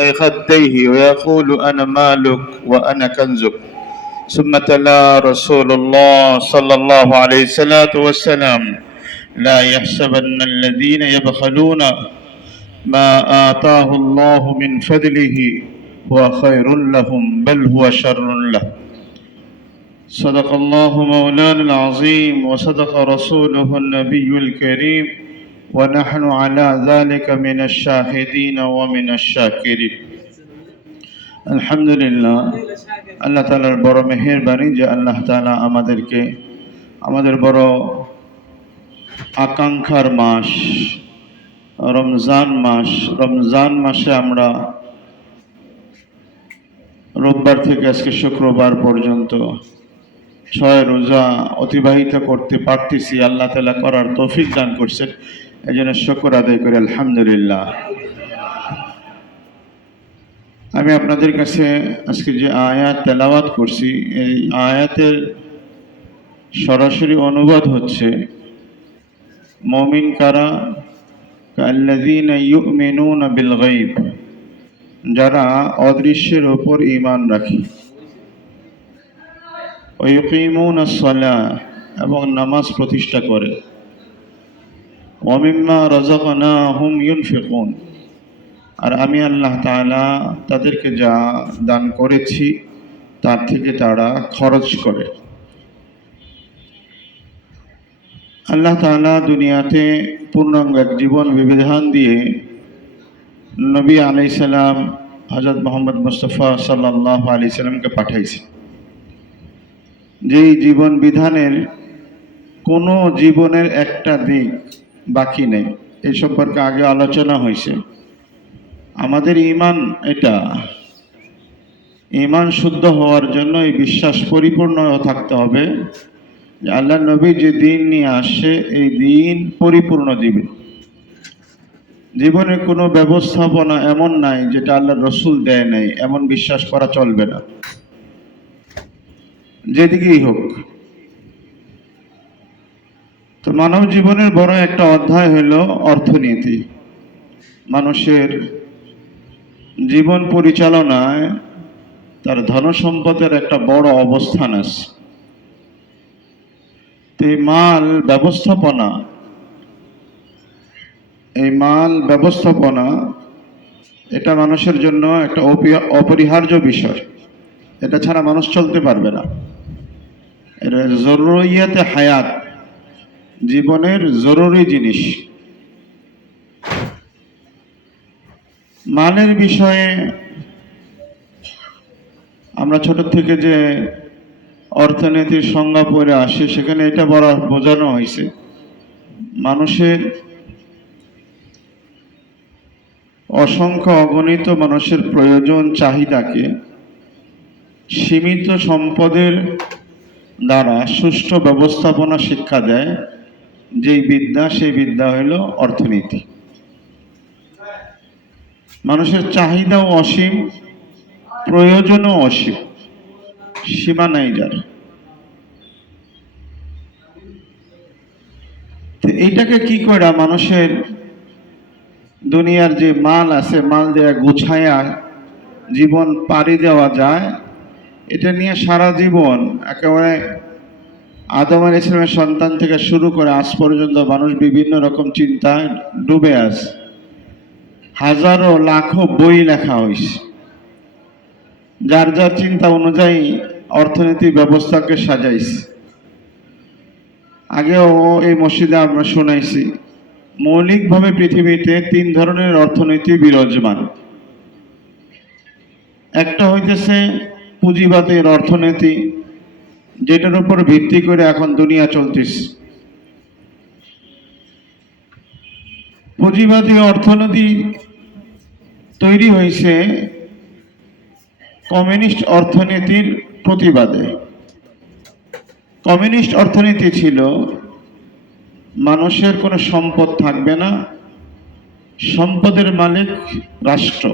أي خديه ويقول أنا مالك وأنا كنزك. ثم تلا رسول الله صلى الله عليه وسلم لا يحسبن الذين يبخلون ما آتاه الله من فضله هو خير لهم بل هو شر له. صدق الله مولانا العظيم وصدق رسوله النبي الكريم ونحن على ذلك من الشاهدين ومن الشاكرين. আলহামদুলিল্লাহ, আল্লাহ তাআলার বড় মেহেরবানি যে আল্লাহ তাআলা আমাদের বড় আকাঙ্ক্ষার মাস রমজান মাসে আমরা রোববার থেকে আজকে শুক্রবার পর্যন্ত 6 রোজা অতিবাহিত করতে পারতেছি। আল্লাহ তাআলা করার তৌফিক দান করছেন, এজন্য শুকর আদায় করি আলহামদুলিল্লাহ। আমি আপনাদের কাছে আজকে যে আয়াত তেলাওয়াত করছি, এই আয়াতের সরাসরি অনুবাদ হচ্ছে মুমিন কারা? কাল্লাযীনা ইউমিনুনা বিল গায়ব, যারা অদৃশ্যের উপর ঈমান রাখে। ওয়া ইউকিমুনাস সালাহ, এবং নামাজ প্রতিষ্ঠা করে। ওয়া মিম্মা রাযাকনাহুম ইউনফিকুন, আর আমি আল্লাহ তাআলা তাদেরকে যা দান করেছি তার থেকে তারা খরচ করে। আল্লাহ তাআলা দুনিয়াতে পূর্ণাঙ্গ এক জীবন বিধান দিয়ে নবী আলাইহিস সালাম হযরত মুহাম্মদ মুস্তাফা সাল্লাল্লাহু আলাইহি সাল্লামকে পাঠাইছে। যেই জীবন বিধানের কোনো জীবনের একটা দিক বাকি নেই, এই সম্পর্কে আগে আলোচনা হয়েছে। আমাদের ঈমান, এটা ঈমান শুদ্ধ হওয়ার জন্য এই বিশ্বাস পরিপূর্ণ থাকতে হবে যে আল্লাহ নবী যে দিন নিয়ে আসে এই দিন পরিপূর্ণ দিবে। জীবনে কোনো ব্যবস্থাপনা এমন নাই যেটা আল্লাহ রসুল দেয় নাই, এমন বিশ্বাস করা চলবে না, যেদিকেই হোক। তো মানব জীবনের বড় একটা অধ্যায় হলো অর্থনীতি। মানুষের জীবন পরিচালনায় তার ধনসম্পদের একটা বড় অবস্থান আছে। এই মাল ব্যবস্থাপনা এটা মানুষের জন্য একটা অপরিহার্য বিষয়। এটা ছাড়া মানুষ চলতে পারবে না। এটা জরুরিয়াতে হায়াত, জীবনের জরুরি জিনিস। মালের বিষয়ে আমরা ছোট থেকে যে অর্থনীতির সংজ্ঞা পড়ে আসে, সেখানে এটা বোঝানো হয়েছে মানুষের অসংখ্য অগণিত মানুষের প্রয়োজন চাহিদাকে সীমিত সম্পদের দ্বারা সুষ্ঠু ব্যবস্থাপনা শিক্ষা দেয় সেই বিদ্যা হইল অর্থনীতি। মানুষের চাহিদাও অসীম, প্রয়োজনও অসীম, সীমা নাই যার। এইটাকে কি করে মানুষের দুনিয়ার যে মাল আছে, মাল দেয়া গুছায়া জীবন পাড়ি দেওয়া যায়, এটা নিয়ে সারা জীবন একেবারে আদম আলাইহিস সালামের সন্তান থেকে শুরু করে আজ পর্যন্ত মানুষ বিভিন্ন রকম চিন্তায় ডুবে আছে। হাজারো লাখো বই লেখা হয়েছে, যার যার চিন্তা অনুযায়ী অর্থনীতি ব্যবস্থাকে সাজাইছে। আগেও এই মসজিদে আমরা শুনাইছি, মৌলিকভাবে পৃথিবীতে 3 ধরনের অর্থনীতি বিরাজমান। একটা হইতেছে পুঁজিবাদের অর্থনীতি, যেটার উপর ভিত্তি করে এখন দুনিয়া চলতেছে। পুঁজিবাদী অর্থনীতি তৈরি হয়েছে কমিউনিস্ট অর্থনীতির প্রতিবাদে। কমিউনিস্ট অর্থনীতি ছিল মানুষের কোনো সম্পদ থাকবে না, সম্পদের মালিক রাষ্ট্র।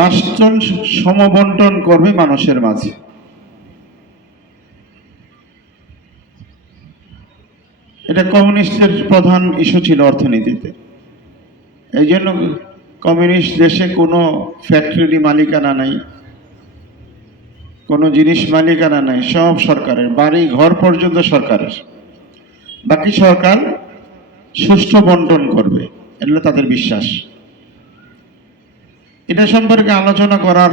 রাষ্ট্র সমবন্টন করবে মানুষের মাঝে। এটা কমিউনিস্টদের প্রধান ইস্যু ছিল অর্থনীতিতে। এই জন্য কমিউনিস্ট দেশে কোনো ফ্যাক্টরি মালিকানা নাই, কোনো জিনিস মালিকানা নাই, সব সরকারের, বাড়ি ঘর পর্যন্ত সরকারের। বাকি সরকার সুষ্ঠু বন্টন করবে, এটা তাদের বিশ্বাস। এটা সম্পর্কে আলোচনা করার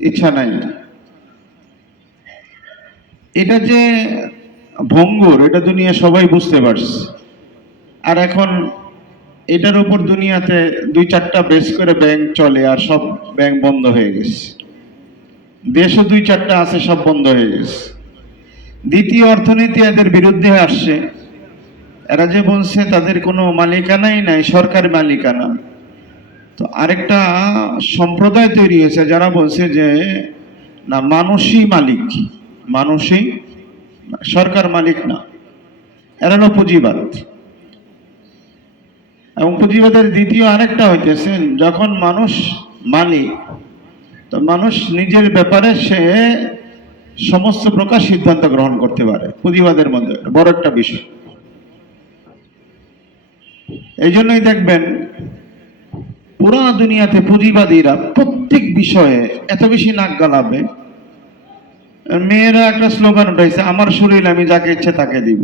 ইচ্ছা নাই। এটা যে ভঙ্গুর, এটা দুনিয়া সবাই বুঝতে পারছে। আর এখন এটার উপর দুনিয়াতে 2-4টা বেশ করে ব্যাংক চলে, আর সব ব্যাংক বন্ধ হয়ে গেছে। দেশও 2-4টা আছে, সব বন্ধ হয়ে গেছে। দ্বিতীয় অর্থনীতি এদের বিরুদ্ধে আসছে। এরা যে বলছে তাদের কোনো মালিকানাই নাই, সরকার মালিকানা। তো আরেকটা সম্প্রদায় তৈরি হয়েছে যারা বলছে যে না, মানুষই মালিক, মানুষই, সরকার মালিক না। এরা হলো পুঁজিবাদ। এবং পুঁজিবাদের দ্বিতীয় আরেকটা হইতেছে, যখন মানুষ মালিক, তো মানুষ নিজের ব্যাপারে সে সমস্ত প্রকার সিদ্ধান্ত গ্রহণ করতে পারে। পুঁজিবাদের মধ্যে বড় একটা বিষয়। এই জন্যই দেখবেন পুরা দুনিয়াতে পুঁজিবাদীরা প্রত্যেক বিষয়ে এত বেশি নাক গালাবে। মেয়েরা একটা স্লোগান উঠাইছে, আমার শরীর আমি যাকে ইচ্ছে তাকে দিব।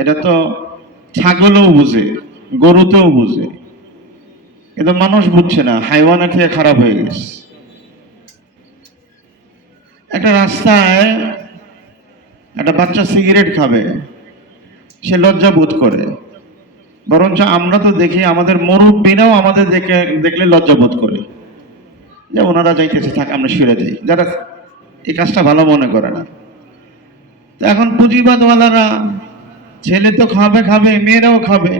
এটা তো ছাগলও বুঝে, গরুতেও বুঝে, কিন্তু মানুষ বুঝছে না। হাইওয়ানের থেকে খারাপ হয়ে গেছে। একটা রাস্তায় একটা বাচ্চা সিগারেট খাবে, সে লজ্জা বোধ করে। বরঞ্চ আমরা তো দেখি আমাদের মুরব্বীরাও আমাদের দেখলে লজ্জা বোধ করে, যে ওনারা যাইতেছে, থাক আমরা সরে যাই, যারা এই কাজটা ভালো মনে করে না। তো এখন পুঁজিবাদওয়ালারা ছেলে তো খাবে খাবে, মেয়েরাও খাবে,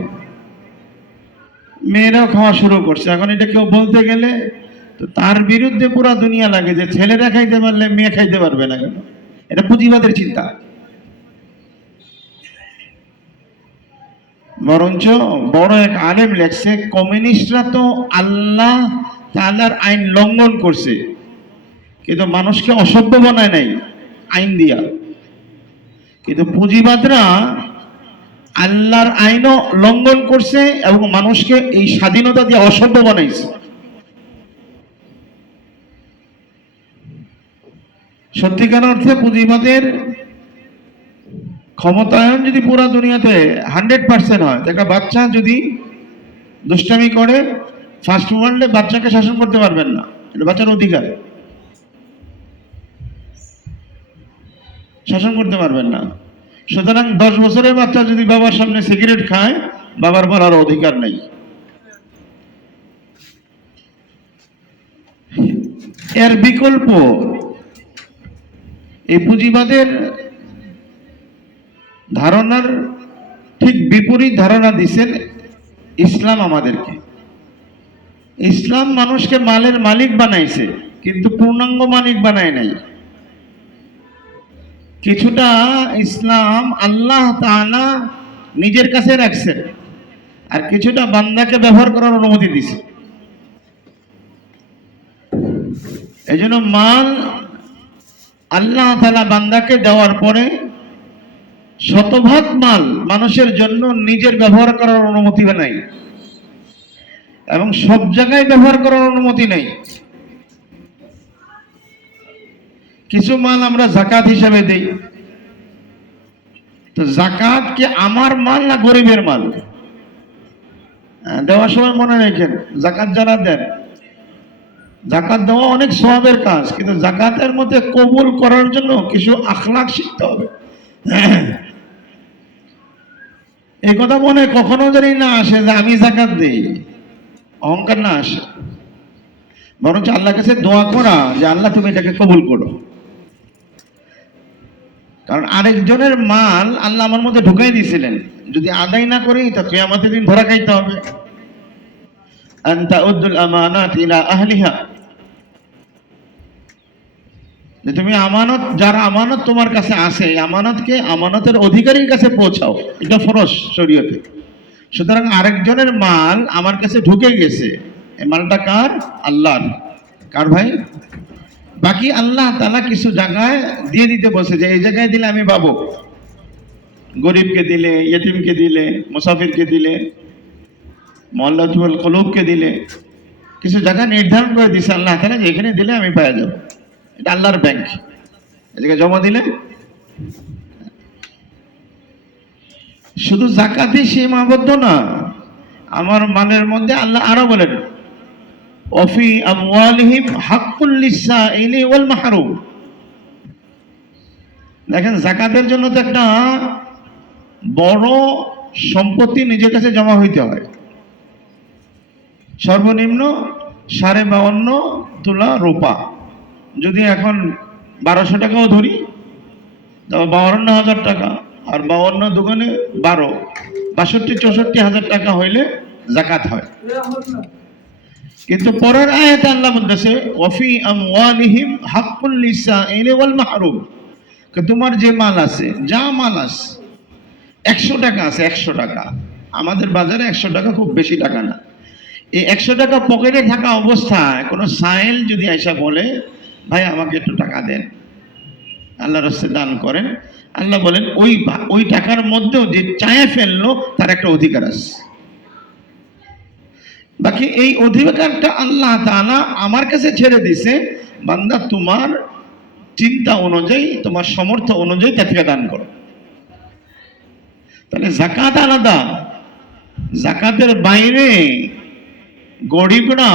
মেয়েরাও খাওয়া শুরু করছে। এখন এটা কেউ বলতে গেলে তো তার বিরুদ্ধে পুরা দুনিয়া লাগে, যে ছেলেরা খাইতে পারলে মেয়ে খাইতে পারবে না কেন? এটা পুঁজিবাদের চিন্তা। বরঞ্চ বড় এক আলেম লেখছে, কমিউনিস্টরা তো আল্লাহ তাআলার আইন লঙ্ঘন করছে, কিন্তু মানুষকে অসভ্য বানায় নাই আইন দিয়া। কিন্তু পুঁজিবাদরা আল্লাহর আইনও লঙ্ঘন করছে এবং মানুষকে এই স্বাধীনতা দিয়ে অসভ্য বানাইছে। সত্যিকার অর্থে পুঁজিবাদের ক্ষমতায়ন যদি পুরো দুনিয়াতে 100% হয়, একটা বাচ্চা যদি দুষ্টামি করে, ফার্স্ট ওয়ার্ল্ডে বাচ্চাকে শাসন করতে পারবেন না, এটা বাচ্চার অধিকার, শাসন করতে পারবেন না। সুতরাং 10 বছরের বাচ্চা যদি বাবার সামনে সিগারেট খায়, বাবার বলার অধিকার নেই। এর বিকল্প এই পুঁজিবাদের ধারণার ঠিক বিপরীত ধারণা দিচ্ছেন ইসলাম আমাদেরকে। ইসলাম মানুষকে মালের মালিক বানাইছে, কিন্তু পূর্ণাঙ্গ মালিক বানায় নাই। কিছুটা ইসলাম আল্লাহ তাআলা নিজের কাছে রাখছেন, আর কিছুটা বান্দাকে ব্যবহার করার অনুমতি দিছে। এই জন্য মাল আল্লাহ তাআলা বান্দাকে দেওয়ার পরে শতভাগ মাল মানুষের জন্য নিজের ব্যবহার করার অনুমতি নাই, এবং সব জায়গায় ব্যবহার করার অনুমতি নেই। কিছু মাল আমরা যাকাত হিসাবে দেই, তো যাকাত কি আমার মাল না গরিবের মাল? দেওয়ার সময় মনে রাখেন, যাকাত যারা দেন, যাকাত দেওয়া অনেক সওয়াবের কাজ, কিন্তু যাকাতের মধ্যে কবুল করার জন্য কিছু আখলাক শিখতে হবে। এই কথা মনে কখনো জানি না আসে যে আমি যাকাত দেই, অহংকার না আসে। বরঞ্চ আল্লাহর কাছে দোয়া করা যে আল্লাহ তুমি এটাকে কবুল করো। কারণ আরেকজনের মাল আল্লাহ আমার মধ্যে ঢুকাই দিয়েছিলেন, যদি আদায় না করি তো কিয়ামতের দিন ধরা খাইতে হবে। আনতা উদ্দুল আমানাত ইলা আহলিহা, যে তুমি আমানত, যারা আমানত তোমার কাছে আসে, আমানতকে আমানতের অধিকারীর কাছে পৌঁছাও, এটা ফরজ শরীয়তে। সুতরাং আরেকজনের মাল আমার কাছে ঢুকে গেছে, এই মালটা কার? আল্লাহর। কার ভাই? বাকি আল্লাহ তাআলা কিছু জায়গায় দিয়ে দিতে বলছে, যে এই জায়গায় দিলে আমি পাবো, গরিবকে দিলে, ইয়েতিমকে দিলে, মুসাফিরকে দিলে। মুআল্লাফাতুল কুলুবকে দিলে, কিছু জায়গা নির্ধারণ করে দিছে আল্লাহ তাআলা যে এখানে দিলে আমি পাওয়া যাব, এটা আল্লাহর ব্যাংক, এদিকে জমা দিলে। শুধু যাকাতে সীমাবদ্ধ না, আমার মালের মধ্যে আল্লাহ আরো বলেন ওয়াফি আমওয়ালিহিম হাক্কুল লিসাইলি ওয়াল মাহরুম। দেখেন যাকাতের জন্য তো একটা বড় সম্পত্তি নিজের কাছে জমা হইতে হয়, সর্বনিম্ন 52.5 তোলা রূপা। যদি এখন 1200 টাকাও ধরি তবে 52,000 টাকা, আর 52 দুগুণে 12, 62-64 হাজার টাকা হইলে যাকাত হয়। কিন্তু পরের আয়াতে আল্লাহ বলতেছে ওয়াফি আমওয়ালিহিম হাক্কুল লিসাইলি ওয়াল মাহরুম, তোমার যে মাল আছে, যা মাল আছে, 100 টাকা আছে, 100 টাকা, আমাদের বাজারে 100 টাকা খুব বেশি টাকা না। এই 100 টাকা পকেটে থাকা অবস্থায় কোনো সাইল যদি আইসা বলে ভাই আমাকে একটু টাকা দেন, আল্লাহর রাস্তায় দান করেন, আল্লাহ বলেন ওই টাকার মধ্যেও যে চায়ে ফেললো তার একটা অধিকার আছে। বাকি এই অধিকারটা আল্লাহ তাআলা আমার কাছে ছেড়ে দিছে, বান্দা তোমার চিন্তা অনুযায়ী, তোমার সামর্থ্য অনুযায়ী তা থেকে দান করো। তাহলে যাকাত আলাদা, যাকাতের বাইরে গরিবরা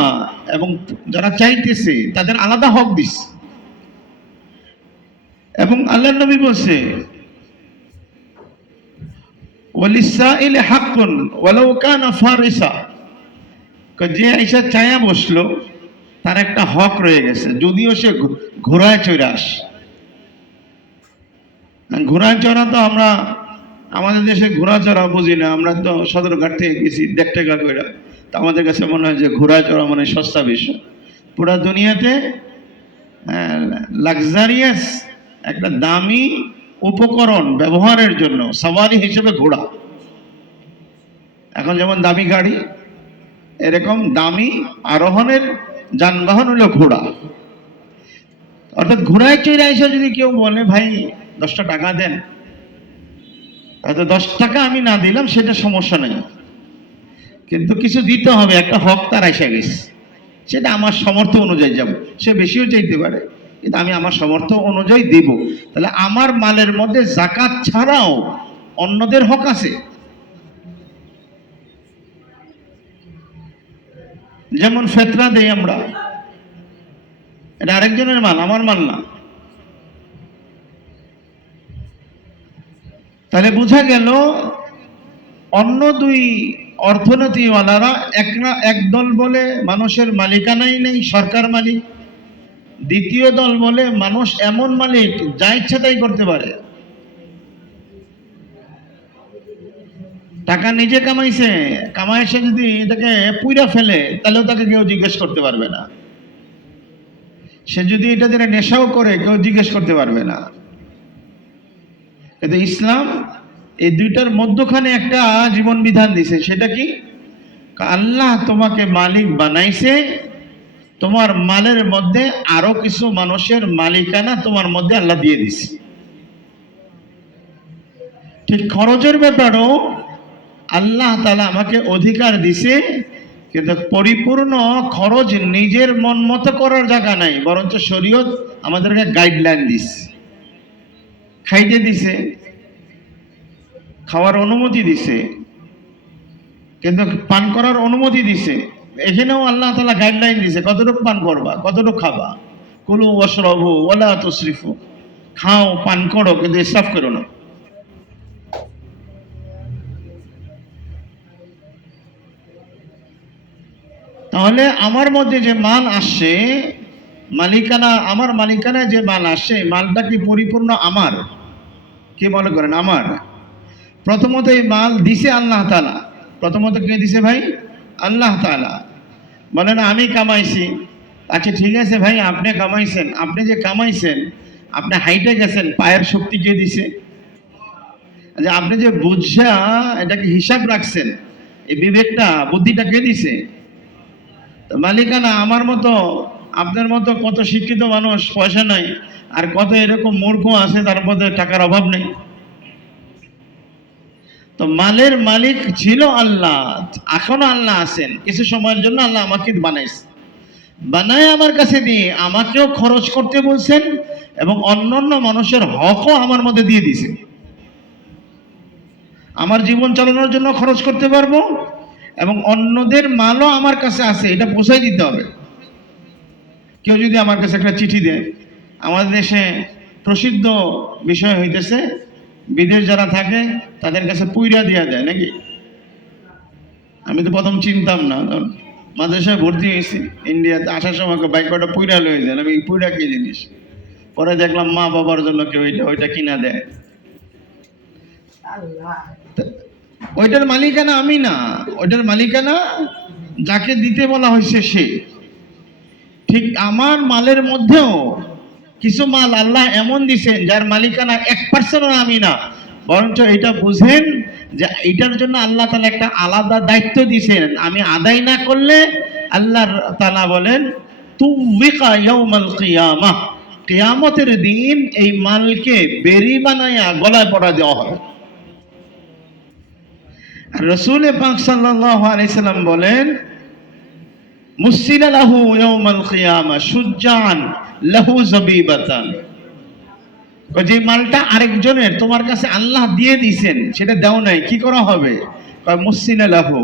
এবং যারা চাইতেছে তাদের আলাদা হক দিস। এবং আল্লাহর নবী বলছে ওয়ালিসাইলি হাক্কুন ওয়ালাউ কানা ফারিসা, যে আইসা চায়া বসলো তার একটা হক রয়ে গেছে, যদিও সে ঘোড়ায় চড়ে আসে। ঘোড়ায় চড়া তো আমরা আমাদের দেশে ঘোড়া চড়া বুঝি না, আমরা তো সদরঘাট থেকে গেছি 1.5 টাকা করে, তো আমাদের কাছে মনে হয় যে ঘোড়ায় চড়া মানে সস্তা বিষয়। পুরা দুনিয়াতে লাক্সারিয়াস একটা দামি উপকরণ ব্যবহারের জন্য সওয়ারি হিসেবে ঘোড়া। এখন যেমন দামি গাড়ি, এরকম দামি আরোহণের যানবাহন হলো ঘোড়া। অর্থাৎ ঘোড়ায় চড়ে এসে যদি কেউ বলে ভাই 10টা টাকা দেন, হয়তো 10 টাকা আমি না দিলাম সেটা সমস্যা নেই, কিন্তু কিছু দিতে হবে, একটা হক তার এসে গেছে, সেটা আমার সামর্থ্য অনুযায়ী যাব। সে বেশিও চাইতে পারে, কিন্তু আমি আমার সামর্থ্য অনুযায়ী দিব। তাহলে আমার মালের মধ্যে যাকাত ছাড়াও অন্যদের হক আছে। যেমন ফেতরা দেই আমরা, এটা আরেকজনের মাল, আমার মাল না। তাহলে বোঝা গেল অন্য দুই অর্থনীতিওয়ালারা একদল বলে মানুষের মালিকানাই নেই, সরকার মালিক। দ্বিতীয় দল বলে মানুষ এমন মালিক যা ইচ্ছা তাই করতে পারে, টাকা নিজে কামাইছে, কামাইছে যদি এটাকে পুইরা ফেলে তাহলেও তাকে কেউ জিজ্ঞেস করতে পারবে না, সে যদি এটা দিয়ে নেশাও করে কেউ জিজ্ঞেস করতে পারবে না। কিন্তু ইসলাম এই দুইটার মধ্যখানে একটা জীবন বিধান দিছে, সেটা কি? আল্লাহ তোমাকে মালিক বানাইছে, তোমার মালের মধ্যে আরো কিছু মানুষের মালিকানা তোমার মধ্যে আল্লাহ দিয়ে দিছে। ঠিক খরচের ব্যাপারেও আল্লাহ তাআলা আমাকে অধিকার দিছে, কিন্তু পরিপূর্ণ খরচ নিজের মন মতো করার জায়গা নাই, বরঞ্চ শরীয়ত আমাদেরকে গাইডলাইন দিছে। খাইতে দিছে, খাওয়ার অনুমতি দিছে, কিন্তু পান করার অনুমতি দিছে। এখানেও আল্লাহ তাআলা গাইডলাইন দিছে, কতটুকু পান করবা, কতটুকু খাবা। কুলু ওয়াশরাবু ওয়ালা তুসরিফু, খাও পান করো কিন্তু ইসরাফ করো না। তাহলে আমার মধ্যে যে মাল আসছে, মালিকানা, আমার মালিকানায় যে মাল আসছে, মালটা কি পরিপূর্ণ আমার? কি মনে করেন আমার? প্রথমত এই মাল দিছে আল্লাহ তাআলা। প্রথমত কে দিছে ভাই? আল্লাহ তাআলা। বলে না আমি কামাইছি। আচ্ছা ঠিক আছে ভাই, আপনি কামাইছেন, আপনি যে কামাইছেন, আপনি হাইটে গেছেন, পায়ের শক্তি কে দিছে? আচ্ছা আপনি যে বুঝা এটাকে হিসাব রাখছেন, এই বিবেকটা, বুদ্ধিটা কে দিছে? মালিকানা আমার মতো, আপনার মতো কত শিক্ষিত মানুষ, পয়সা নাই, আর কত এরকম মূর্খ আছে তার মধ্যে টাকার অভাব নেই। তো মালের মালিক ছিল আল্লাহ, এখনো আল্লাহ আছেন। কিছু সময়ের জন্য আল্লাহ আমাকে বানাইছে, বানায় আমার কাছে দিয়ে আমাকেও খরচ করতে বলছেন এবং অন্যান্য মানুষের হকও আমার মধ্যে দিয়ে দিয়েছেন। আমার জীবন চালানোর জন্য খরচ করতে পারবো এবং অন্যদের মালও আমার কাছে আছে, এটা পৌঁছাই দিতে হবে। কেউ যদি আমার কাছে একটা চিঠি দেয়, আমাদের দেশে প্রসিদ্ধ বিষয় হইতেছে বিদেশ যারা থাকে তাদের কাছে পুইরা দিয়া দেয় নাকি। আমি তো প্রথম চিনতাম না, মাদ্রাসায় ভর্তি হয়েছি ইন্ডিয়াতে, আসার সময় বাইক কটা পুইরা লয়ে যায়। আমি পুইরা কি জিনিস, পরে দেখলাম মা বাবার জন্য কেউ ওইটা কিনা দেয়। ওইটার মালিকানা আমি না, ওইটার মালিকানা যাকে দিতে বলা হয়েছে সে। ঠিক আমার মালের মধ্যেও কিছু মাল আল্লাহ এমন দিছেন যার মালিকানা 1% আমি না, বরঞ্চ এটা বুঝেন যে এটার জন্য আল্লাহ তাআলা একটা আলাদা দায়িত্ব দিয়েছেন। আমি আদায় না করলে আল্লাহ তাআলা বলেন তুবিকা ইয়াউমাল কিয়ামাহ, কিয়ামতের দিন এই মালকে বেরি বানায়া গলায় পড়া দেওয়া হবে। রাসূল পাক সাল্লাল্লাহু আলাইহি সাল্লাম বলেন মুসিলা লাহু ইয়াউমাল কিয়ামা সুজ্জান লাহু যাবিবাতান, যে মালটা আরেকজনের তোমার কাছে আল্লাহ দিয়ে দিয়েছেন সেটা দাও নাই, কি করা হবে? মুসিলা লাহু,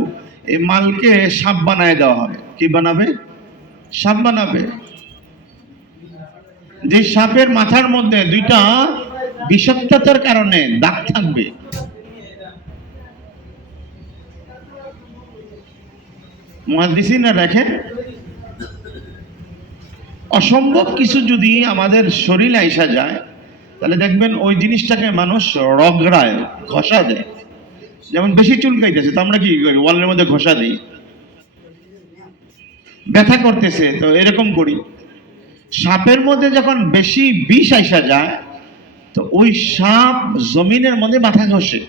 এই মালকে সাপ বানায় দেওয়া হবে। কি বানাবে? সাপ বানাবে। যে সাপের মাথার মধ্যে দুইটা বিষাক্ততার কারণে দাগ থাকবে। মুহাদ্দিসিনরা দেখেন, অসম্ভব কিছু যদি আমাদের শরীরে আইসা যায় তাহলে দেখবেন ওই জিনিসটাকে মানুষ রগড়ায়, ঘষা দেয়। যেমন বেশি চুলকাইতেছে তো আমরা কি করি, ওয়ালের মধ্যে ঘষা দিই। ব্যথা করতেছে তো এরকম করি। সাপের মধ্যে যখন বেশি বিষ আইসা যায় তো ওই সাপ জমিনের মধ্যে মাথা ঘষে,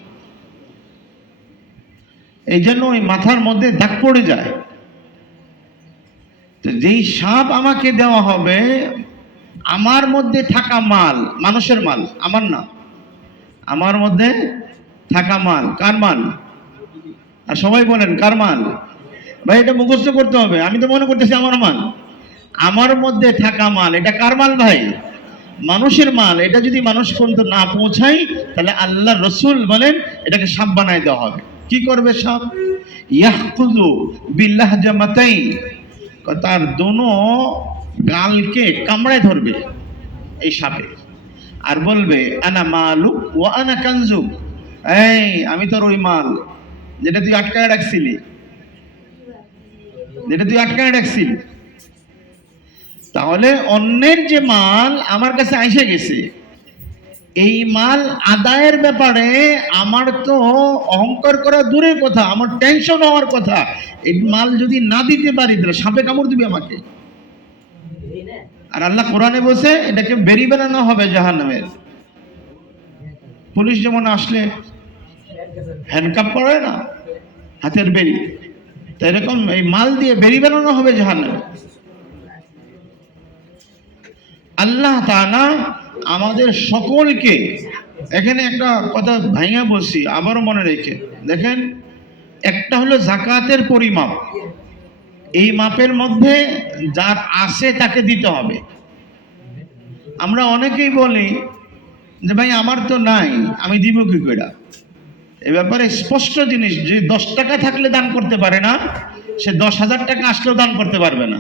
এই জন্য ওই মাথার মধ্যে দাগ পড়ে যায়। তো যেই সাপ আমাকে দেওয়া হবে, আমার মধ্যে থাকা মাল, মানুষের মাল, আমার না, আমার মধ্যে থাকা মাল কার মাল? আর সবাই বলেন কার মাল? ভাই এটা মুখস্থ করতে হবে, আমি তো মনে করতেছি আমার মাল। আমার মধ্যে থাকা মাল এটা কার মাল ভাই? মানুষের মাল। এটা যদি মানুষ পর্যন্ত না পৌঁছাই তাহলে আল্লাহ রসুল বলেন এটাকে সাপ বানায় দেওয়া হবে। কি করবে সাপ? ইয়াহকুযু বিল্লাহজামাতাইন, তার দোনো গালকে কামড়ায় ধরবে এই সাপে, আর বলবে আনা মালুক ওয়া আনা কানজুক, এই আমি তোর ওই মাল যেটা তুই আটকায় রাখছিলি, যেটা তুই আটকায় রাখছিলি। তাহলে অন্যের যে মাল আমার কাছে এসে গেছে, এই মাল আদায়ের ব্যাপারে আমার তো অহংকার করা দূরের কথা, আমার টেনশন হওয়ার কথা। এই মাল যদি না দিতে পারি তাহলে সাপে কামড় দিবে আমাকে। আর আল্লাহ কোরআনে বলছে এটাকে বেরি বানানো হবে জাহান্নামের। পুলিশ যেমন আসলে হ্যান্ডকাপ করে না, হাতের বেরি, তো এরকম এই মাল দিয়ে বেরি বানানো হবে জাহান্নামে। আল্লাহ তাআলা আমাদের সকলকে, এখানে একটা কথা ভাইয়া বলছি আবারও মনে রেখে দেখেন, একটা হলো যাকাতের পরিমাপ, এই মাপের মধ্যে যার আছে তাকে দিতে হবে। আমরা অনেকেই বলি যে ভাই আমার তো নাই, আমি দিব কি করে? এ ব্যাপারে স্পষ্ট জিনিস, যে 10 টাকা থাকলে দান করতে পারে না, সে 10,000 টাকা আসলেও দান করতে পারবে না।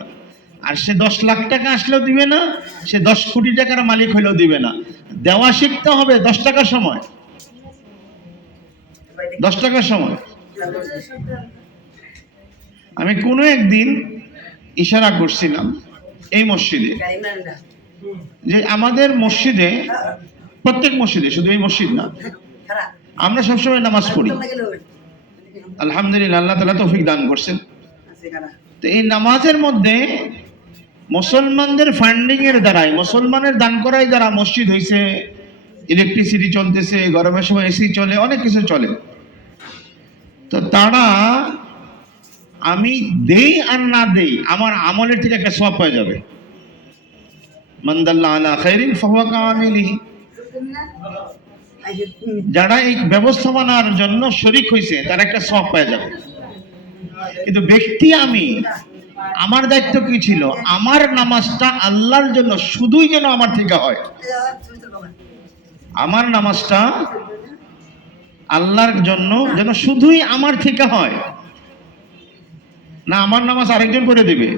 আর সে 10 লাখ টাকা আসলেও দিবে না, সে 10 কোটি টাকার মালিক হলেও দিবে না। দেওয়া শিখতে হবে 10 টাকার সময়, 10 টাকার সময়। আমি কোনো একদিন ইশারা করছিলাম এই মসজিদে, যে আমাদের মসজিদে, প্রত্যেক মসজিদে, শুধু এই মসজিদ না, আমরা সবসময় নামাজ পড়ি আলহামদুলিল্লাহ, আল্লাহ তাআলা তৌফিক দান করছেন। তো এই নামাজের মধ্যে মুসলমানদের ফান্ডিং এর দ্বারাই, মুসলমানের দান করাই দ্বারা মসজিদ হয়েছে, ইলেকট্রিসিটি চলতেছে, গরমের সময় এসি চলে, অনেক কিছু চলে। তো তারা, আমি দেই আর না দেই, আমার আমলের থেকে একটা সওয়াব হয়ে যাবে। মান দাল্লা আলা খাইরিন ফাহুয়া কাআমিলিহি। যারা এই ব্যবস্থাপনার জন্য শরিক হয়েছে তারা একটা সওয়াব পেয়ে যাবে। কিন্তু ব্যক্তি আমি, আমার দায়িত্ব কি ছিল? আমার নামাজটা আল্লাহর জন্য শুধুই যেন আমার থেকে হয়। আমার নামাজটা আল্লাহর জন্য যেন শুধুই আমার থেকে হয়, না আমার নামাজ আরেকজন করে দেবে।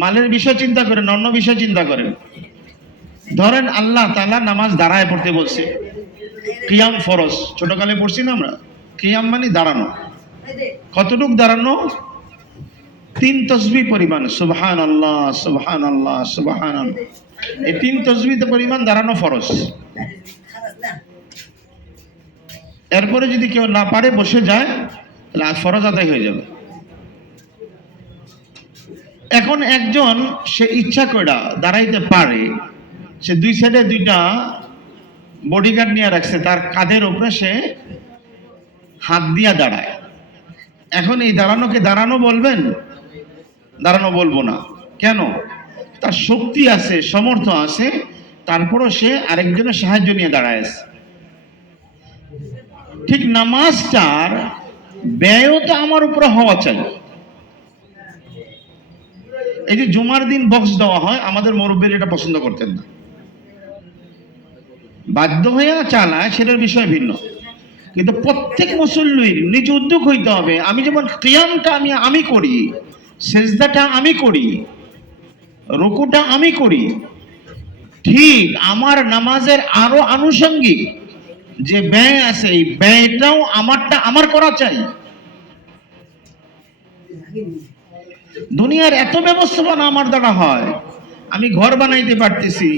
মালের বিষয় চিন্তা করেন, অন্য বিষয় চিন্তা করেন। ধরেন আল্লাহ তাআলা নামাজ দাঁড়ায় পড়তে বলছে, কিয়াম ফরজ, ছোটকালে পড়ছি না আমরা। কিয়াম মানে দাঁড়ানো। কতটুক দাঁড়ানো? 3 তাসবিহ পরিমাণ, সুবহানাল্লাহ সুবহানাল্লাহ সুবহানাল্লাহ, এই 3 তাসবিহ পরিমাণ দাঁড়ানো ফরজ। এরপরে যদি কেউ না পারে বসে যায়, তাহলে ফরজ আদায় হয়ে যাবে। এখন একজন সে ইচ্ছা করে দাঁড়াইতে পারে, সে 2 সাইডে 2টা বডিগার্ড নিয়ে রাখছে, তার কাঁধের উপরে সে হাত দিয়া দাঁড়ায়। এখন এই দাঁড়ানোকে দাঁড়ানো বলবেন? দাঁড়ানো বলবো না। কেন? তার শক্তি আছে, সমর্থ আছে, তারপরও সে আরেকজনের সাহায্য নিয়ে দাঁড়ায় আছে। ঠিক নামাজটার ব্যয়ও তো আমার উপরে হওয়া চাই। এই যে জুমার দিন বক্স দেওয়া হয়, আমাদের মুরব্বীরা এটা পছন্দ করতেন না, বাধ্য হয়ে চালায়, সেটার বিষয় ভিন্ন। কিন্তু প্রত্যেক মুসল্লির নিজ উদ্যোগ হইতে হবে। আমি যেমন কিয়ামটা আমি করি, সেজদাটা আমি করি, রুকুটা আমি করি, ঠিক আমার নামাজের আরো আনুষঙ্গিক যে ব্যয় আছে, এই ব্যয়টাও আমারটা আমার করা চাই। দুনিয়ার এত ব্যবস্থাপনা আমার দ্বারা হয়। আমি ঘর বানাইতে পারতেছি,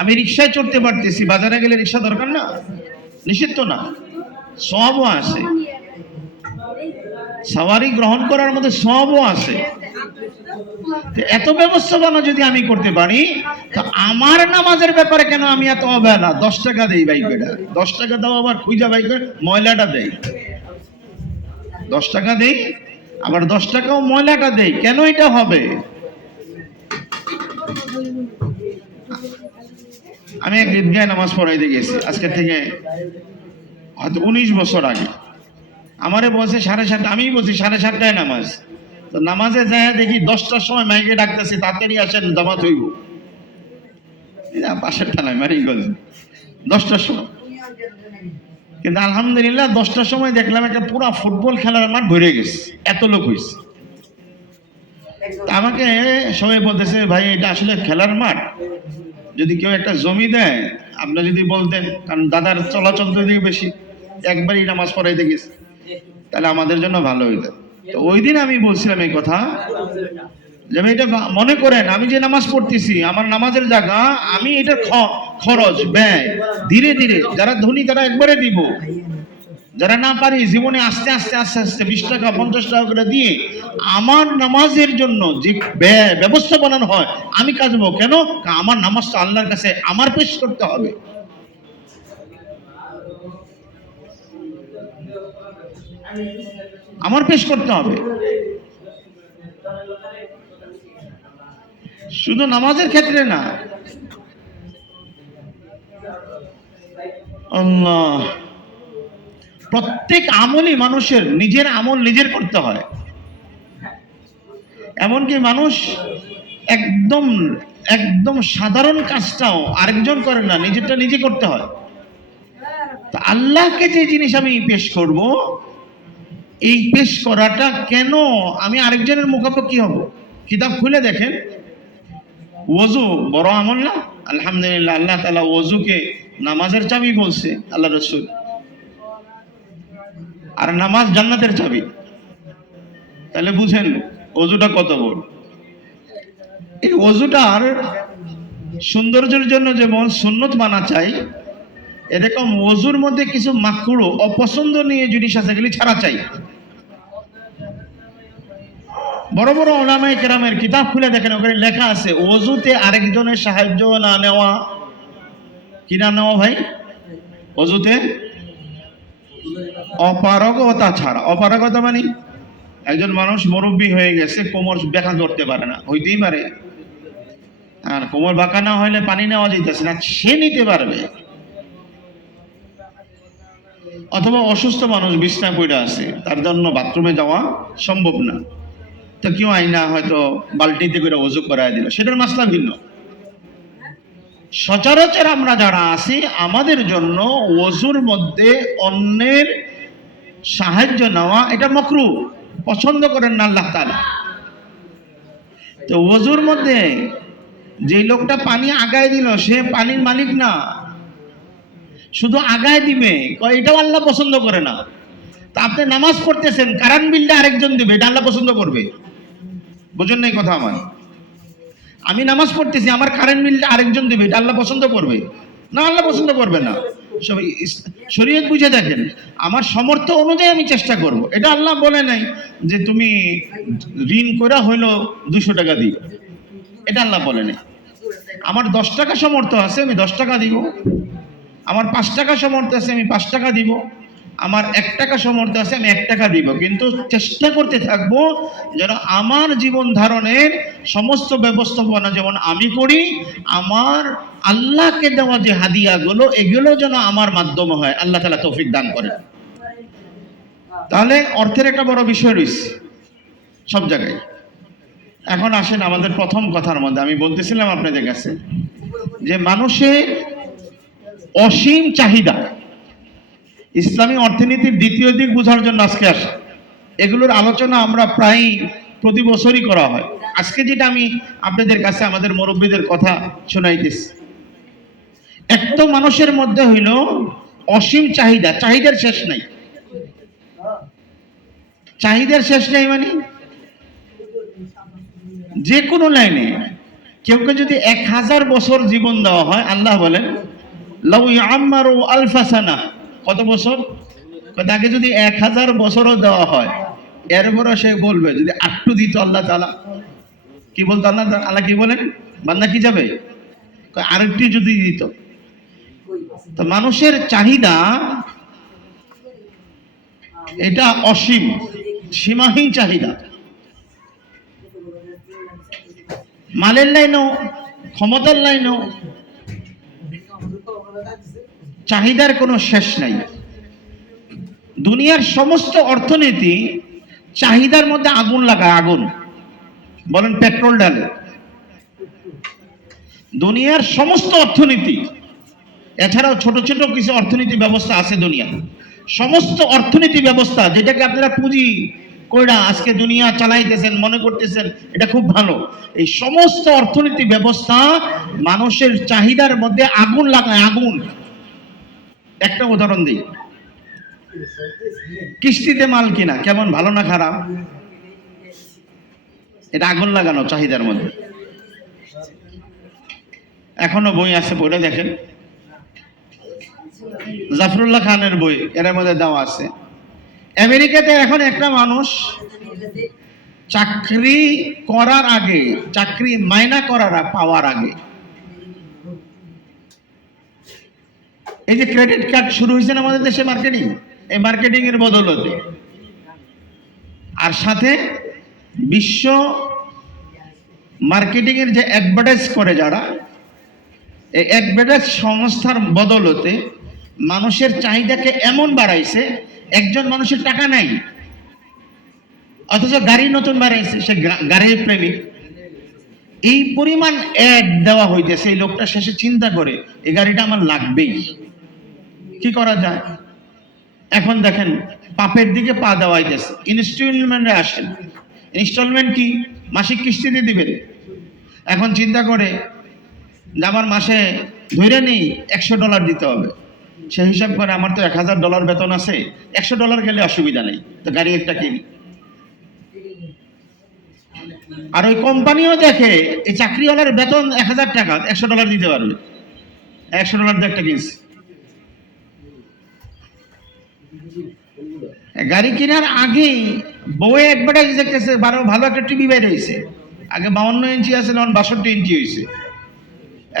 আমি রিক্সায় চড়তে পারতেছি, বাজারে গেলে রিক্সা দরকার না? নিষিদ্ধ না, সওয়াবও আছে। সওয়ারি গ্রহণ করার মধ্যে সওয়াবও আছে। এত ব্যবস্থাপনা যদি আমি করতে পারি, তো আমার নামাজের ব্যাপারে কেন আমি এত অবহেলা? 10 টাকা দেই বাইক বেটা, 10 টাকা দাও, আবার খুঁজা বাইক ময়লাটা দেই। 10 টাকা দেই, আবার 10 টাকাও ময়লাটা দেই। কেন এটা হবে? আমি এক ঈদগাহে নামাজ পড়াইতে গেছি, আজকে থেকে হয়তো 19 বছর আগে। আমারে বলছে 7:30, আমি বলছি 7:30টায় নামাজ। তো নামাজে যায় দেখি 10টার সময় মাইকে ডাকতেছে, তাড়াতাড়ি আসেন জামাত হইব। পাশের থানায় মারিগঞ্জ, 10টার সময়। কিন্তু আলহামদুলিল্লাহ 10টার সময় দেখলাম একটা পুরা ফুটবল খেলার মাঠ ভরে গেছে, এত লোক হয়েছে। আমাকে সবাই বলতেছে, ভাই এটা আসলে খেলার মাঠ, যদি কেউ একটা জমি দেয় আপনি যদি বলতেন, কারণ দাদার চলাচল তো দিকে বেশি, একবারই নামাজ পড়াইতে গেছে, তাহলে আমাদের জন্য ভালো হইতো। তো ওই দিন আমি বলছিলাম এই কথা, যে এটা মনে করেন আমি যে নামাজ পড়তেছি, আমার নামাজের জায়গা, আমি এটা খরচ ব্যয় ধীরে ধীরে, যারা ধনী তারা একবারে দিব, যারা না পারি জীবনে আস্তে আস্তে আস্তে আস্তে 20 টাকা 50 টাকা করে দিয়ে আমার নামাজের জন্য যে ব্যবস্থা বানানো হয়, আমি কাজবো কেন? আমার নামাজটা আল্লাহর কাছে আমার পেশ করতে হবে। আমার পেশ করতে হবে, শুধু নামাজের ক্ষেত্রে না। আল্লাহ, প্রত্যেক আমলই মানুষের নিজের আমল নিজের করতে হয়। এমনকি মানুষ একদম একদম সাধারণ কাজটাও আরেকজন করে না, নিজেরটা নিজে করতে হয়। তা আল্লাহকে যে জিনিস আমি পেশ করব, এই পেশ করাটা কেন আমি আরেকজনের মুখাপেক্ষি হব? কিতাব খুলে দেখেন, ওযু বড় আমল না? আলহামদুলিল্লাহ, আল্লাহ তাআলা ওযুকে নামাজের চাবি বলছে, আল্লাহ রাসূল। আর নামাজ জান্নাতের চাবি। তাহলে বুঝেন ওযুটা কত বড়। এই ওযুটার সৌন্দর্যের জন্য যেমন সুন্নত মানা চাই, এরকম ওযুর মধ্যে কিছু মাকরুহ অপছন্দনীয় জিনিস আছে, এগুলি ছাড়া চাই। বড় বড় উলামায়ে কেরামের কিতাব খুলে দেখেন, ওখানে লেখা আছে ওযুতে আরেকজনের সাহায্য না নেওয়া। কি না নেওয়া ভাই? ওযুতে অপারগতা ছাড়া। অপারগতা মানে একজন মানুষ মুরব্বী হয়ে গেছে, কোমর বেঁকা করতে পারে না, হইতেই পারে, আর কোমর বাঁকা না হইলে পানি নেওয়া যাইতেছে না, সে নিতে পারবে। অথবা অসুস্থ মানুষ বিছনায় পড়ে আছে, তার জন্য বাথরুমে যাওয়া সম্ভব না, তো কেউ আইনা হয়তো বালতিতে করে ওযু করায় দিল, সেটার মাসলা ভিন্ন। সচরাচর আমরা যারা আছি আমাদের জন্য ওযুর মধ্যে অন্যের সাহায্য নেওয়া এটা মাকরুহ, পছন্দ করেন না আল্লাহ তাআলা। তো ওযুর মধ্যে যে লোকটা পানি আগায় দিল সে পানির মালিক না, শুধু আগায় দিবে, এটাও আল্লাহ পছন্দ করে না। তা আপনি নামাজ পড়তেছেন, কারেন্ট বিলটা আরেকজন দিবে, এটা আল্লাহ পছন্দ করবে? বুঝেন নাই কথা আমার? আমি নামাজ পড়তেছি, আমার কারেন্ট বিলটা আরেকজন দিবে, এটা আল্লাহ পছন্দ করবে না? আল্লাহ পছন্দ করবে না। সবাই শরীয়ত বুঝে দেখেন, আমার সামর্থ্য অনুযায়ী আমি চেষ্টা করব, এটা আল্লাহ বলে নাই যে তুমি ঋণ করে হইলো 200 টাকা দিও, এটা আল্লাহ বলে নাই। আমার 10 টাকা সামর্থ্য আছে, আমি 10 টাকা দিব। আমার 5 টাকা সামর্থ্য আছে, আমি 5 টাকা দিব। আমার 1 টাকা সামর্থ্য আছে, আমি 1 টাকা দিব। কিন্তু চেষ্টা করতে থাকবো যেন আমার জীবন ধারণের সমস্ত ব্যবস্থাপনা যেমন আমি করি, আমার আল্লাহকে দেওয়া যে হাদিয়াগুলো এগুলো যেন আমার মাধ্যমে হয়। আল্লাহ তাআলা তৌফিক দান করেন। তাহলে অর্থের একটা বড় বিষয় রয়েছে সব জায়গায়। এখন আসেন আমাদের প্রথম কথার মধ্যে, আমি বলতেছিলাম আপনাদের কাছে যে মানুষের অসীম চাহিদা, ইসলামী অর্থনীতির দ্বিতীয় দিক বোঝার জন্য আজকে আসে। এগুলোর আলোচনা আমরা প্রায় প্রতি বছরই করা হয়। আজকে যেটা আমি আপনাদের কাছে আমাদের মুরব্বীদের কথা শোনাইতেছি, এক তো মানুষের মধ্যে হইল অসীম চাহিদা, চাহিদার শেষ নাই। চাহিদার শেষ নাই মানে যে কোনো লাইনে কেউকে যদি 1000 বছর জীবন দেওয়া হয়, আল্লাহ বলেন লাউ ইয়াম্মারু আলফা সানা, কত বছর? তাকে যদি 1000 বছরও দেওয়া হয়, এরপরও সে বলবে যদি আটটু দিত আল্লাহ তাআলা, কি বলতো আল্লাহ আল্লাহ কি বলেন? বান্দা কি যাবে? আরেকটি যদি দিত। তো মানুষের চাহিদা এটা অসীম, সীমাহীন চাহিদা। মালের লাইনও, ক্ষমতার লাইনও চাহিদার কোনো শেষ নাই। দুনিয়ার সমস্ত অর্থনীতি চাহিদার মধ্যে আগুন লাগায়, আগুন বলেন পেট্রোল ডালে। দুনিয়ার সমস্ত অর্থনীতি, এছাড়াও ছোট ছোট কিছু অর্থনীতি ব্যবস্থা আছে দুনিয়া, সমস্ত অর্থনীতি ব্যবস্থা যেটাকে আপনারা পুঁজি কইরা আজকে দুনিয়া চালাইতেছেন, মনে করতেছেন এটা খুব ভালো, এই সমস্ত অর্থনীতি ব্যবস্থা মানুষের চাহিদার মধ্যে আগুন লাগায়, আগুন। একটা উদাহরণ দিই, কিস্তিতে মাল কিনা কেমন, ভালো না খারাপ? এটা আগুন লাগানো চাহিদার মধ্যে। এখনো বই আছে, বইটা দেখেন, জাফরুল্লাহ খানের বই, এর মধ্যে দেওয়া আছে আমেরিকাতে এখন একটা মানুষ চাকরি করার আগে, চাকরি মাইনা করার পাওয়ার আগে, এই যে ক্রেডিট কার্ড শুরু হয়েছে না আমাদের দেশে, মার্কেটিং, এই মার্কেটিং এর বদৌলতে, আর সাথে বিশ্ব মার্কেটিং এর যে অ্যাডভার্টাইজ করে যারা, এই অ্যাডভার্টাইজ সংস্থার বদৌলতে মানুষের চাহিদাকে এমন বাড়াইছে, একজন মানুষের টাকা নাই অথচ গাড়ি নতুন বাড়াইছে, সে গাড়ির প্রেমিক। এই পরিমাণ অ্যাড দেওয়া হইতেছে, এই লোকটা শেষে চিন্তা করে এই গাড়িটা আমার লাগবেই, কি করা যায়? এখন দেখেন পাপের দিকে পা দেওয়াইতেছে, ইনস্টলমেন্টে আসেন। ইনস্টলমেন্ট কি? মাসিক কিস্তিতে দিবেন। এখন চিন্তা করে যে আমার মাসে ধরে নেই $100 দিতে হবে, সে হিসাব করে আমার তো $1000 বেতন আছে, $100 গেলে অসুবিধা নেই, তো গাড়ি একটা কিনি। আর ওই কোম্পানিও দেখে এই চাকরিওয়ালার বেতন 1000 টাকা, $100 দিতে পারবে, $100 দিয়ে একটা কিনছে। গাড়ি কেনার আগে বউয়ে অ্যাডভার্টাইজ দেখতেছে, ভালো একটা টিভি বের হয়েছে, আগে 52 ইঞ্চি আছে, এখন 62 ইঞ্চি হয়েছে।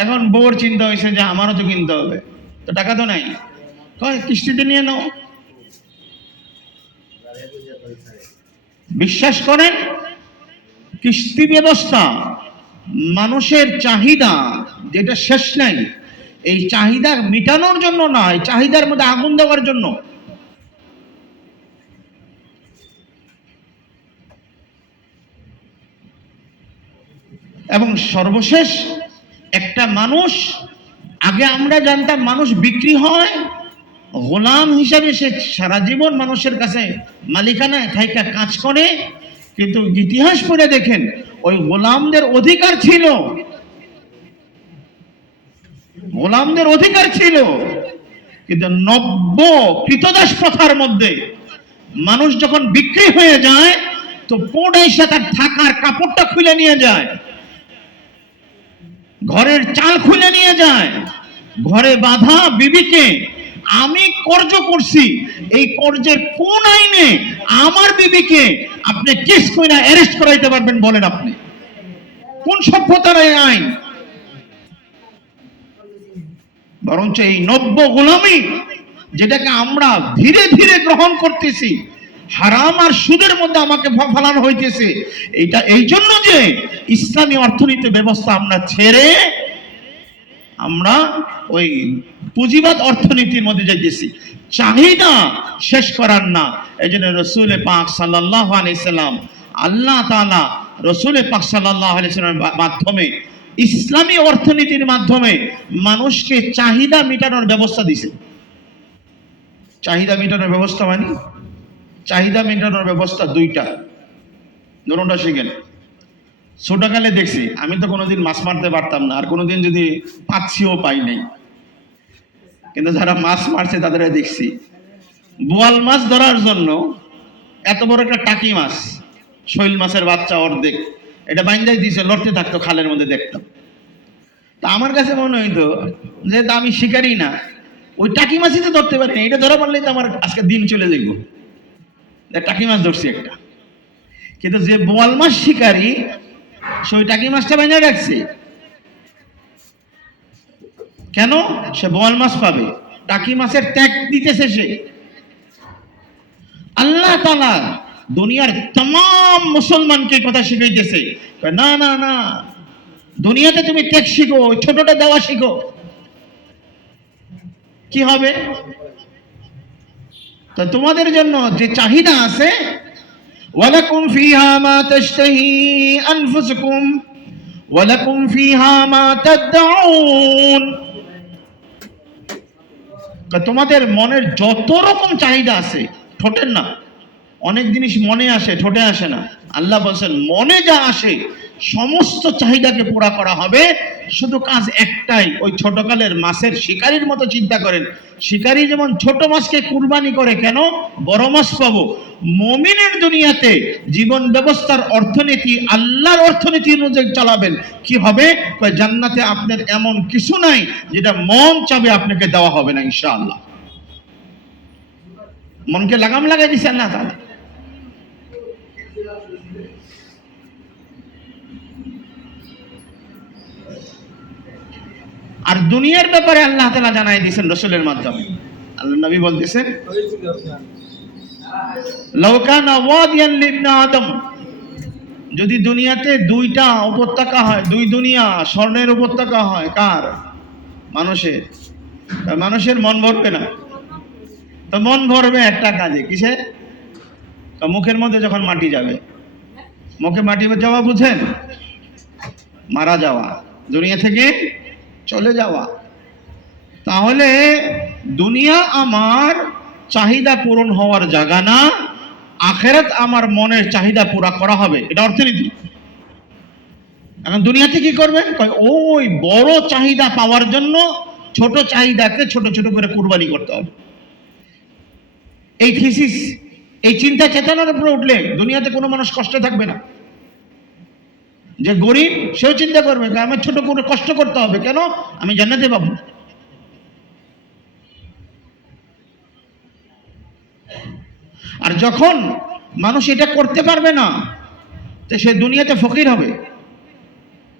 এখন বউর চিন্তা হয়েছে যে আমারও তো কিনতে হবে, তো টাকা তো নাই, কিস্তিতে নিয়ে নাও। বিশ্বাস করেন, কিস্তি ব্যবস্থা মানুষের চাহিদা যেটা শেষ নাই, এই চাহিদা মেটানোর জন্য নয়, চাহিদার মধ্যে আগুন দেওয়ার জন্য। এবং সর্বশেষ একটা মানুষ, আগে আমরা জানতাম মানুষ বিক্রি হয় গোলাম হিসাবে, সে সারা জীবন মানুষের কাছে মালিকানায় থাইকা কাজ করে, কিন্তু ইতিহাস পড়ে দেখেন ওই গোলামদের অধিকার ছিল, গোলামদের অধিকার ছিল। কিন্তু নব্য কৃতদাস প্রথার মধ্যে মানুষ যখন বিক্রি হয়ে যায়, তো পোড়াইসা তার থাকার কাপড়টা খুলে নিয়ে যায়, ঘরের চাল খুলে নিয়ে যায়, ঘরে বাঁধা বিবিকে আমি কর্জ করছি, এই কর্জের কোন আইনে আমার বিবিকে আপনি কেস করে অ্যারেস্ট করাইতে পারবেন বলেন? আপনি কোন সভ্যতার এই আইন? বরঞ্চ এই নব্য গোলামি, যেটাকে আমরা ধীরে ধীরে গ্রহণ করতেছি, হারাম আর সুদের মধ্যে আমাকে ফেলানো হইতেছে, এটা এই জন্য যে ইসলামী অর্থনীতি ব্যবস্থা আমরা ছেড়ে আমরা ওই পুঁজিবাদ অর্থনীতির মধ্যে যাইতেছি। চাহিদা শেষ করার না। এই জন্য রসুল পাক সাল্লাল্লাহু আলাইহি সাল্লাম, আল্লাহ তাআলা রসুল পাক সাল্লাল্লাহু আলাইহি সাল্লামের মাধ্যমে, ইসলামী অর্থনীতির মাধ্যমে মানুষকে চাহিদা মেটানোর ব্যবস্থা দিয়েছে। চাহিদা মেটানোর ব্যবস্থা মানে, চাহিদা মেটানোর ব্যবস্থা দুইটা, ধরুনটা শিখেন। ছোটকালে দেখছি, আমি তো কোনোদিন মাছ মারতে পারতাম না, আর কোনোদিন যদি পাচ্ছিও পাই নাই, কিন্তু যারা মাছ মারছে তাদের দেখছি বোয়াল মাছ ধরার জন্য এত বড় একটা টাকি মাছ, শৈল মাছের বাচ্চা অর্ধেক, এটা বাইন্দাই দিয়েছে, লড়তে থাকতো খালের মধ্যে, দেখতাম। তা আমার কাছে মনে হইতো যে আমি শিকারি না, ওই টাকি মাছই তো ধরতে পারি না, এটা ধরা পারলেই তো আমার আজকে দিন চলে যাইব, টাকি মাছ ধরছি একটা। কিন্তু যে বোয়াল মাছ শিকারি, সে ওই টাকি মাছটা বাইনা রাখছে কেন? সে বোয়াল মাছ পাবে, টাকি মাছের ত্যাগ দিতেছে সে। আল্লাহ তাআলা দুনিয়ার तमाम মুসলমানকে কথা শিখাইতেছে, না না না, দুনিয়াতে তুমি ত্যাগ শিখো, ছোটটা দেওয়া শিখো। কি হবে? তো তোমাদের জন্য যে চাহিদা আছে, ওয়ালাকুম ফিহা মা তাশতাহি আনফুসুকুম ওয়ালাকুম ফিহা মা তাদউন, তোমাদের মনের যত রকম চাহিদা আছে, ঠোঁটের না, অনেক জিনিস মনে আসে ঠোঁটে আসে না। আল্লাহ বলেন মনে যা আসে সমস্ত চাহিদাকে পুরা করা হবে, শুধু কাজ একটাই, ওই ছোটকালের মাছের শিকারীর মতো চিন্তা করেন। শিকারী যেমন ছোট মাছকে কুরবানি করে, কেন? বড় মাছ পাবো। মুমিনের দুনিয়াতে জীবন ব্যবস্থার অর্থনীতি আল্লাহর অর্থনীতি অনুযায়ী চালাবেন, কি হবে? জান্নাতে আপনার এমন কিছু নাই যেটা মন চাবে আপনাকে দেওয়া হবে না ইনশাআল্লাহ। মনকে লাগাম লাগাই দিছে আল্লাহ তাআলা। আর দুনিয়ার ব্যাপারে আল্লাহ তাআলা জানাই দিয়েছেন রসুলের মাধ্যমে। আল্লাহ নবী বলতেছেন, লাউ কানা ওয়াদিয়ান লিবনি আদম, যদি দুনিয়াতে দুইটা উপত্যকা হয়, দুই দুনিয়া স্বর্ণের উপত্যকা হয়, কার? মানুষের। মানুষের মন ভরবে না। তো মন ভরবে একটা কাজে, কিসে? মুখের মধ্যে যখন মাটি যাবে, মুখে মাটি যাওয়া বুঝেন? মারা যাওয়া, দুনিয়া থেকে চলে যাওয়া। তাহলে দুনিয়া আমার চাহিদা পূরণ হওয়ার জায়গা না, আখেরাত আমার মনের চাহিদা পুরা করা হবে, এটা অর্থনীতি। এখন দুনিয়াতে কি করবেন? ওই বড় চাহিদা পাওয়ার জন্য ছোট চাহিদাকে ছোট ছোট করে কুরবানি করতে হবে। এই থিসিস, এই চিন্তা চেতনার উপরে উঠলে দুনিয়াতে কোনো মানুষ কষ্টে থাকবে না। যে গরিব সেও চিন্তা করবে আমার ছোট করে কষ্ট করতে হবে, কেন? আমি জান্নাতে পাবো। আর যখন মানুষ এটা করতে পারবে না, তো সে দুনিয়াতে ফকির হবে,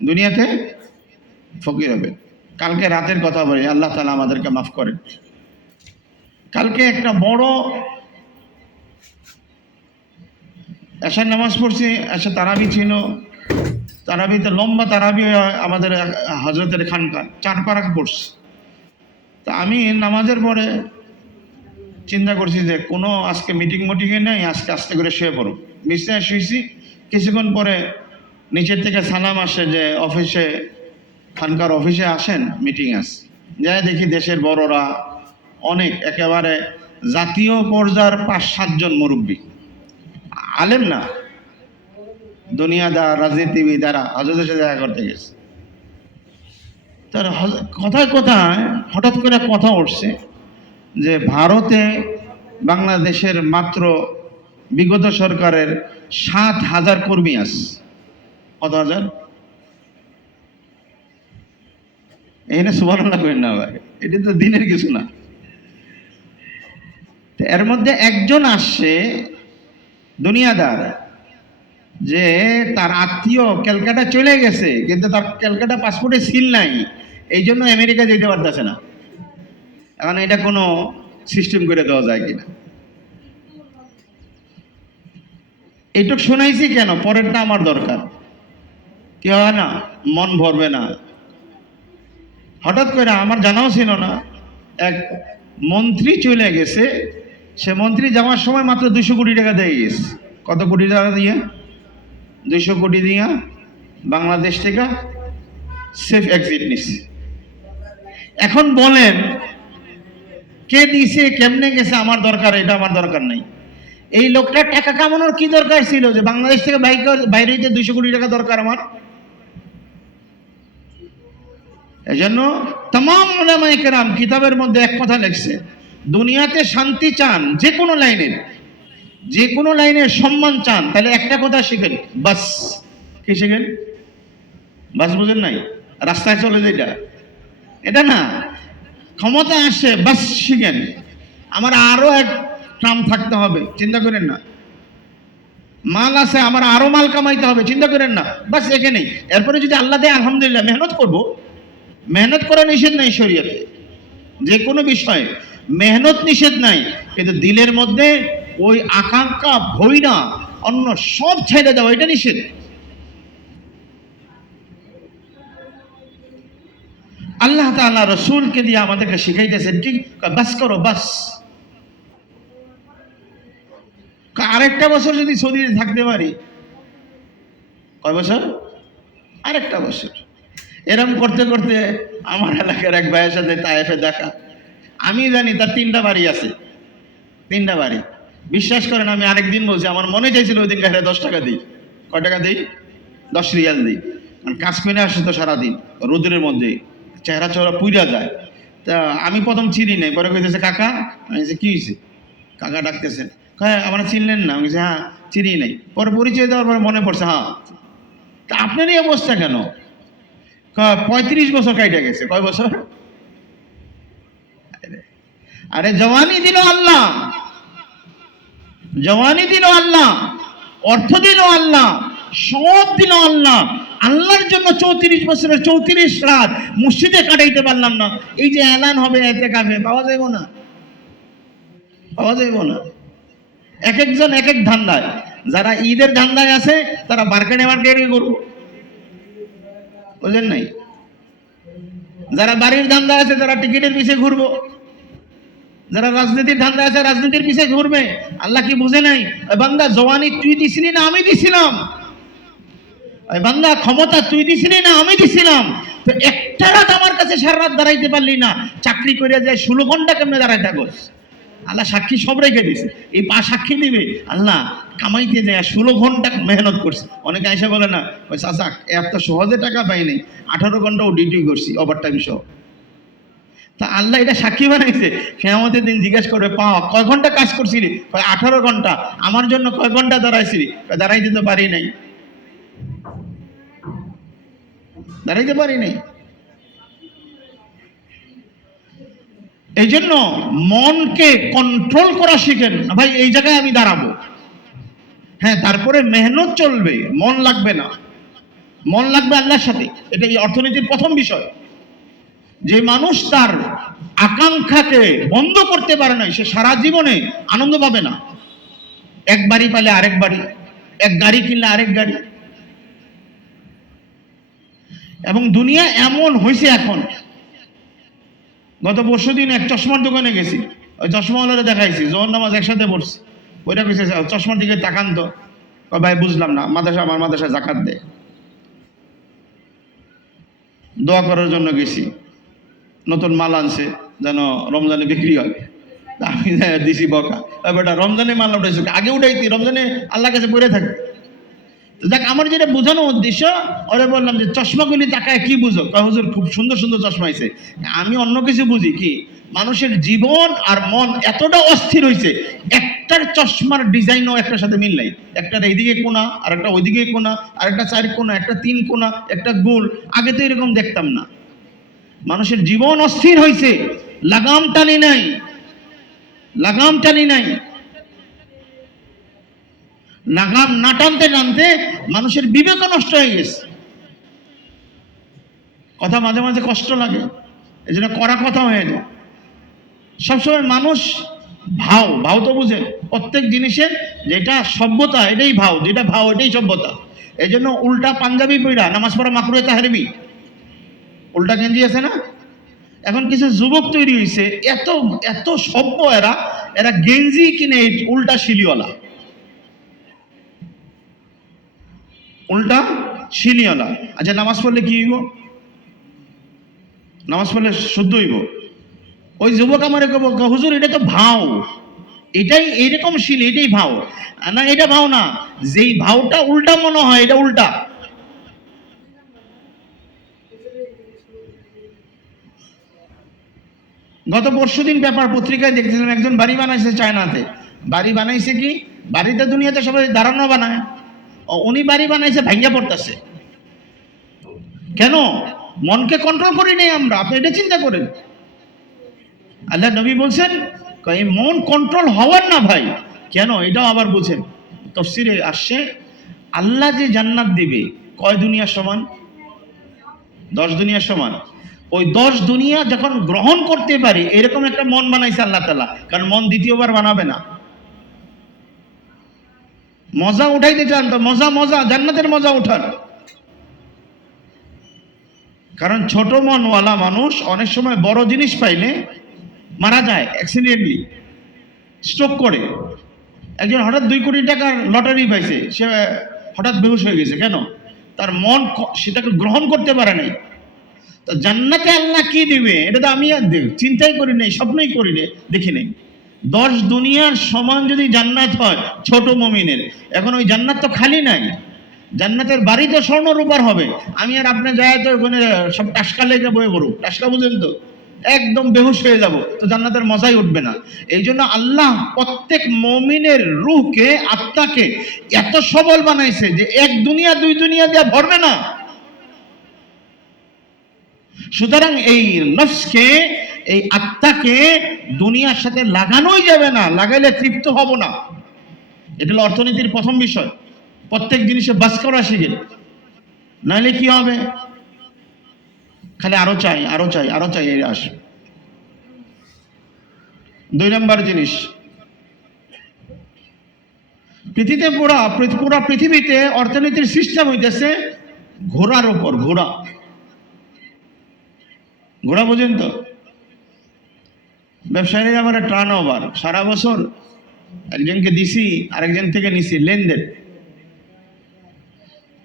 দুনিয়াতে ফকির হবে। কালকে রাতের কথা বলি, আল্লাহ তাআলা আমাদেরকে মাফ করেন। কালকে একটা বড় এশার নামাজ পড়ছি, এশা তারাবি ছিল, তারাবিতে লম্বা তারাবি আমাদের হজরতের খানকা 4 পারা পড়ছে। তা আমি নামাজের পরে চিন্তা করছি যে কোনো আজকে মিটিংয়ে নেই, আজকে আস্তে করে শুয়ে পড়ো। বিছানায় শুয়েছি, কিছুক্ষণ পরে নিচের থেকে সালাম আসে যে অফিসে, খানকার অফিসে আসেন, মিটিং আছে। যাই দেখি দেশের বড়রা অনেক, একেবারে জাতীয় পর্যায়ের 5-7 জন মুরব্বী, আলেম না, দুনিয়াদার, রাজনীতিবিদারা হজরতের সাথে দেখা করতে গেছে। তার কথায় কথায় হঠাৎ করে কথা উঠছে যে ভারতে বাংলাদেশের মাত্র বিগত সরকারের 7,000 কর্মী আছে। কত হাজার? এখানে সুবহানাল্লাহ করেন না ভাই, এটা তো দিনের কিছু না। এর মধ্যে একজন আসছে দুনিয়াদার, যে তার আত্মীয় ক্যালকাটা চলে গেছে, কিন্তু তার ক্যালকাটা পাসপোর্টে সিল নাই, এই জন্য আমেরিকা যেতে পারতেছে না। এখন এটা কোনো সিস্টেম করে দেওয়া যায় কিনা? এইটুক শোনাইছি কেন, পরেরটা আমার দরকার। কি হয় না, মন ভরবে না। হঠাৎ করে আমার জানাও ছিল না, এক মন্ত্রী চলে গেছে। সে মন্ত্রী যাওয়ার সময় মাত্র 200 কোটি টাকা দিয়ে গেছে। কত কোটি টাকা দিয়ে? 200 কোটি দিয়া বাংলাদেশ থেকে সেফ এক্সিট নিছে। এখন বলেন কে দিছে, কেমনে গেছে, আমার দরকার, এটা আমার দরকার নাই। এই লোকটার টাকা কামানোর কি দরকার ছিল যে বাংলাদেশ থেকে বাইরে হইতে 200 কোটি টাকা দরকার আমার? এজন্য तमाम উলামায়ে কেরাম কিতাবের মধ্যে এক কথা লিখছে, দুনিয়াতে শান্তি চান, যে কোনো লাইনের সম্মান চান, তাহলে একটা কথা শিখেন, বাস। কি শিখেন? বাস বুঝেন নাই? রাস্তায় চলে যেটা, এটা না। ক্ষমতা আসে, বাস শিখেন। আমার আরো এক ট্রাম থাকতে হবে, চিন্তা করেন না। মাল আছে, আমার আরো মাল কামাইতে হবে, চিন্তা করেন না। বাস এখানেই। এরপরে যদি আল্লাহ দেয় আলহামদুলিল্লাহ, মেহনত করব। মেহনত করা নিষেধ নাই শরীয়তে, যে কোনো বিষয়ে মেহনত নিষেধ নাই, কিন্তু দিলের মধ্যে ওই আকাঙ্ক্ষা ভয় না, অন্য সব ছেড়ে দেওয়া, এটা নিষেধ। আল্লাহ তাআলা রাসূলকে দিয়ে আমাদেরকে শিখাইতেছেন কি, বাস করো, বাস। আরেকটা বছর যদি সৌদিতে থাকতে পারি। কয় বছর? আরেকটা বছর। এরম করতে করতে আমার এলাকার এক ভাইয়ের সাথে তায়েফে দেখা। আমি জানি তার 3টা বাড়ি আছে, 3টা বাড়ি। বিশ্বাস করেন, আমি আরেকদিন বলছি, আমার মনে চাইছিল ওই দিন 10 টাকা দিই। কয় টাকা দিই? 10 রিয়াল দিই। কারণ কাজ করে আসে তো সারাদিন রোদের মধ্যে, চেহারা চেহারা পুইরা যায়। তা আমি প্রথম চিনি নাই, পরে কইতেছে কাকা। আমি কি হয়েছে? কাকা ডাকতেছেন। হ্যাঁ, আমরা চিনলেন না? আমি হ্যাঁ চিনি নাই। পরে পরিচয় দেওয়ার পরে মনে পড়ছে, হ্যাঁ। তা আপনার এই অবস্থা কেন? 35 বছর কাইটা গেছে। কয় বছর? আরে জওয়ানি দিল আল্লাহ, জওয়ানি দিল আল্লাহ, অর্থ দিল আল্লাহ, সব দিল আল্লাহ। আল্লাহর জন্য 34 বছরের 34 রাত মসজিদে কাটাইতে পারলাম না। এই যে এলান হবে ইতিকাফে, পাওয়া যাইব না, পাওয়া যাইব না। এক একজন এক এক ধান্দায়। যারা ঈদের ধান্দায় আছে তারা মার্কেটে করবো, বুঝলেন নাই? যারা বাড়ির ধান্দায় আছে তারা টিকিটের পিছিয়ে ঘুরবো, যারা রাজনীতির ধান্দায় আছে রাজনীতির পিছিয়ে ঘুরবে। আল্লাহ কি বুঝে নাই? বান্দা জওয়ানি তুই দিছিলি না আমি দিছিলাম? বান্দা ক্ষমতা তুই দিছিলি না আমি দিছিলাম? তো একটা রাত আমার কাছে সারা রাত দাঁড়াইতে পারলি না, চাকরি করে যায় 16 ঘন্টা কেমনে দাঁড়াই থাকোস? আল্লাহ সাক্ষী সব রেখে দিছে, এই পা সাক্ষী দিবে। আল্লাহ কামাইতে যায় 16 ঘন্টা মেহনত করছে। অনেকে আইসা বলে না, ওই চাচা এত সহজে টাকা পাই নাই, 18 ঘন্টাও ডিউটি করছি, ওভার টাইম সহ। তা আল্লাহ এটা সাক্ষী বানাইছে। কিয়ামতের দিন জিজ্ঞেস করবে, পাওয়া কয় ঘন্টা কাজ করছিলি? 18 ঘন্টা। আমার জন্য কয় ঘন্টা দাঁড়াইছিলি? দাঁড়াইতে তো পারি নাই, দাঁড়াইতে পারি নাই। এই জন্য মনকে কন্ট্রোল করা শিখেন। ভাই এই জায়গায় আমি দাঁড়াবো, হ্যাঁ, তারপরে মেহনত চলবে, মন লাগবে না। মন লাগবে আল্লাহর সাথে। এটা এই অর্থনীতির প্রথম বিষয়। যে মানুষ তার আকাঙ্ক্ষাকে বন্ধ করতে পারে না, সে সারা জীবনে আনন্দ পাবে না। এক বাড়ি পালে আরেক বাড়ি, এক গাড়ি কিনলে আরেক গাড়ি। এবং দুনিয়া এমন হয়েছে এখন। গত পরশুদিন এক চশমার দোকানে গেছি, ওই চশমাওয়ালারে দেখাইছি, জোহর নামাজ একসাথে পড়ছি। ওইটা কইছে চশমার দিকে তাকান তো। ভাই বুঝলাম না, মাদ্রাসা, আমার মাদ্রাসা জাকাত দেয়। দোয়া করার জন্য গেছি, নতুন মাল আনছে যেন রমজানে বিক্রি হয়। তা আমি দিছি বকা, বেটা রমজানে মাল উঠাইছো, আগে উঠাইতি, রমজানে আল্লাহ কাছে পড়ে থাকে। তো দেখ, আমার যেটা বোঝানো উদ্দেশ্য, ওরে বললাম যে চশমাগুলি তাকায় কি বুঝো? হুজুর খুব সুন্দর সুন্দর চশমা আছে। আমি অন্য কিছু বুঝি কি, মানুষের জীবন আর মন এতটা অস্থির হয়েছে, একটার চশমার ডিজাইনও একটার সাথে মিল নাই। একটার এইদিকে কোনা, আর একটা ওইদিকে কোনা, আর একটা 4 কোনা, একটা 3 কোনা, একটা গোল। আগে তো এরকম দেখতাম না। মানুষের জীবন অস্থির হয়েছে, লাগাম টানি নাই, লাগাম টানি নাই। লাগাম না টানতে টানতে মানুষের বিবেক নষ্ট হয়ে গেছে। কথা মাঝে মাঝে কষ্ট লাগে, এই জন্য কড়া কথা হয়ে যায়। সবসময় মানুষ ভাও, ভাও তো বুঝে, প্রত্যেক জিনিসের যেটা সভ্যতা এটাই ভাও, যেটা ভাও এটাই সভ্যতা। এই জন্য উল্টা পাঞ্জাবি পইরা নামাজ পড়া মাকরুহে তাহরিমি, উল্টা গেঞ্জি আছে না। এখন কিছু যুবক তৈরি হয়েছে, এত এত সভ্য, এরা এরা গেঞ্জি কিনে উল্টা শিলিওয়ালা, উল্টা শিলিওয়ালা। আচ্ছা, নামাজ পড়লে কি হইব? নামাজ পড়লে শুদ্ধ হইব? ওই যুবক আমার হুজুর এটা তো ভাও, এটাই এইরকম শিল, এটাই ভাও। না, এটা ভাও না, যেই ভাওটা উল্টা মনে হয় এটা উল্টা। গত পরশুদিন পেপার পত্রিকায় দেখতেছিলাম, একজন বাড়ি বানাইছে চায়নাতে। বাড়ি বানাইছে কি, বাড়িতে দুনিয়াতে সবাই দাঁড়ানো বানায়, উনি বাড়ি বানাইছে ভাঙ্গা পড়তেছে। কেন? মনকে কন্ট্রোল করি নেই আমরা। আপনি এটা চিন্তা করেন, আল্লাহ নবী বলছেন এই মন কন্ট্রোল হওয়ার না ভাই। কেন? এটাও আবার বুঝেন, তাফসীরে আসছে আল্লাহ যে জান্নাত দিবে কয় দুনিয়ার সমান? 10 দুনিয়ার সমান। ওই 10 দুনিয়া যখন গ্রহণ করতে পারি এরকম একটা মন বানাইছে আল্লাহ তাআলা, কারণ মন দ্বিতীয়বার বানাবে না। মজা উঠাইতে চান তো মজা, মজা জান্নাতের মজা উঠান। কারণ ছোট মনওয়ালা মানুষ অনেক সময় বড় জিনিস পাইলে মারা যায় অ্যাক্সিডেন্টলি, স্ট্রোক করে। একজন হঠাৎ 2 কোটি টাকার লটারি পাইছে, সে হঠাৎ বেহুশ হয়ে গেছে। কেন? তার মন সেটাকে গ্রহণ করতে পারে নাই। তো জান্নাতে আল্লাহ কি দিবে এটা তো আমি আর চিন্তাই করি নাই, স্বপ্নই করি নাই, দেখি নাই। 10 দুনিয়ার সমান যদি জান্নাত হয় ছোট মুমিনের, এখন ওই জান্নাত তো খালি নাই। জান্নাতের বাড়ি তো স্বর্ণ রূপার হবে। আমি আর আপনি যায় তো ওখানে সব টাসকা লেগে বয়ে পড়ুক, টাসকা বুঝেন তো, একদম বেহুশ হয়ে যাব, তো জান্নাতের মজাই উঠবে না। এই জন্য আল্লাহ প্রত্যেক মুমিনের রূহকে, আত্মাকে এত সবল বানাইছে যে 1 দুনিয়া 2 দুনিয়া দিয়ে ভরবে না। সুতরাং এই নফসকে, এই আত্মাকে দুনিয়ার সাথে লাগানোই যাবে না, লাগাইলে তৃপ্ত হব না। এটা হলো অর্থনীতির প্রথম বিষয়। প্রত্যেক জিনিসে বাস করা শিখে, নাহলে কি হবে? খালি আরো চাই, আরো চাই, আরো চাই, এই আসে। 2 নম্বর জিনিস, পুরা পৃথিবীতে অর্থনীতির সিস্টেম হইতেছে ঘোড়ার উপর। ঘোড়া, ঘোড়া বোঝেন তো? ব্যবসায়ীরা আমার টার্ন ওভার সারা বছর একজনকে দিছি, আরেকজন থেকে নিছি, লেনদেন।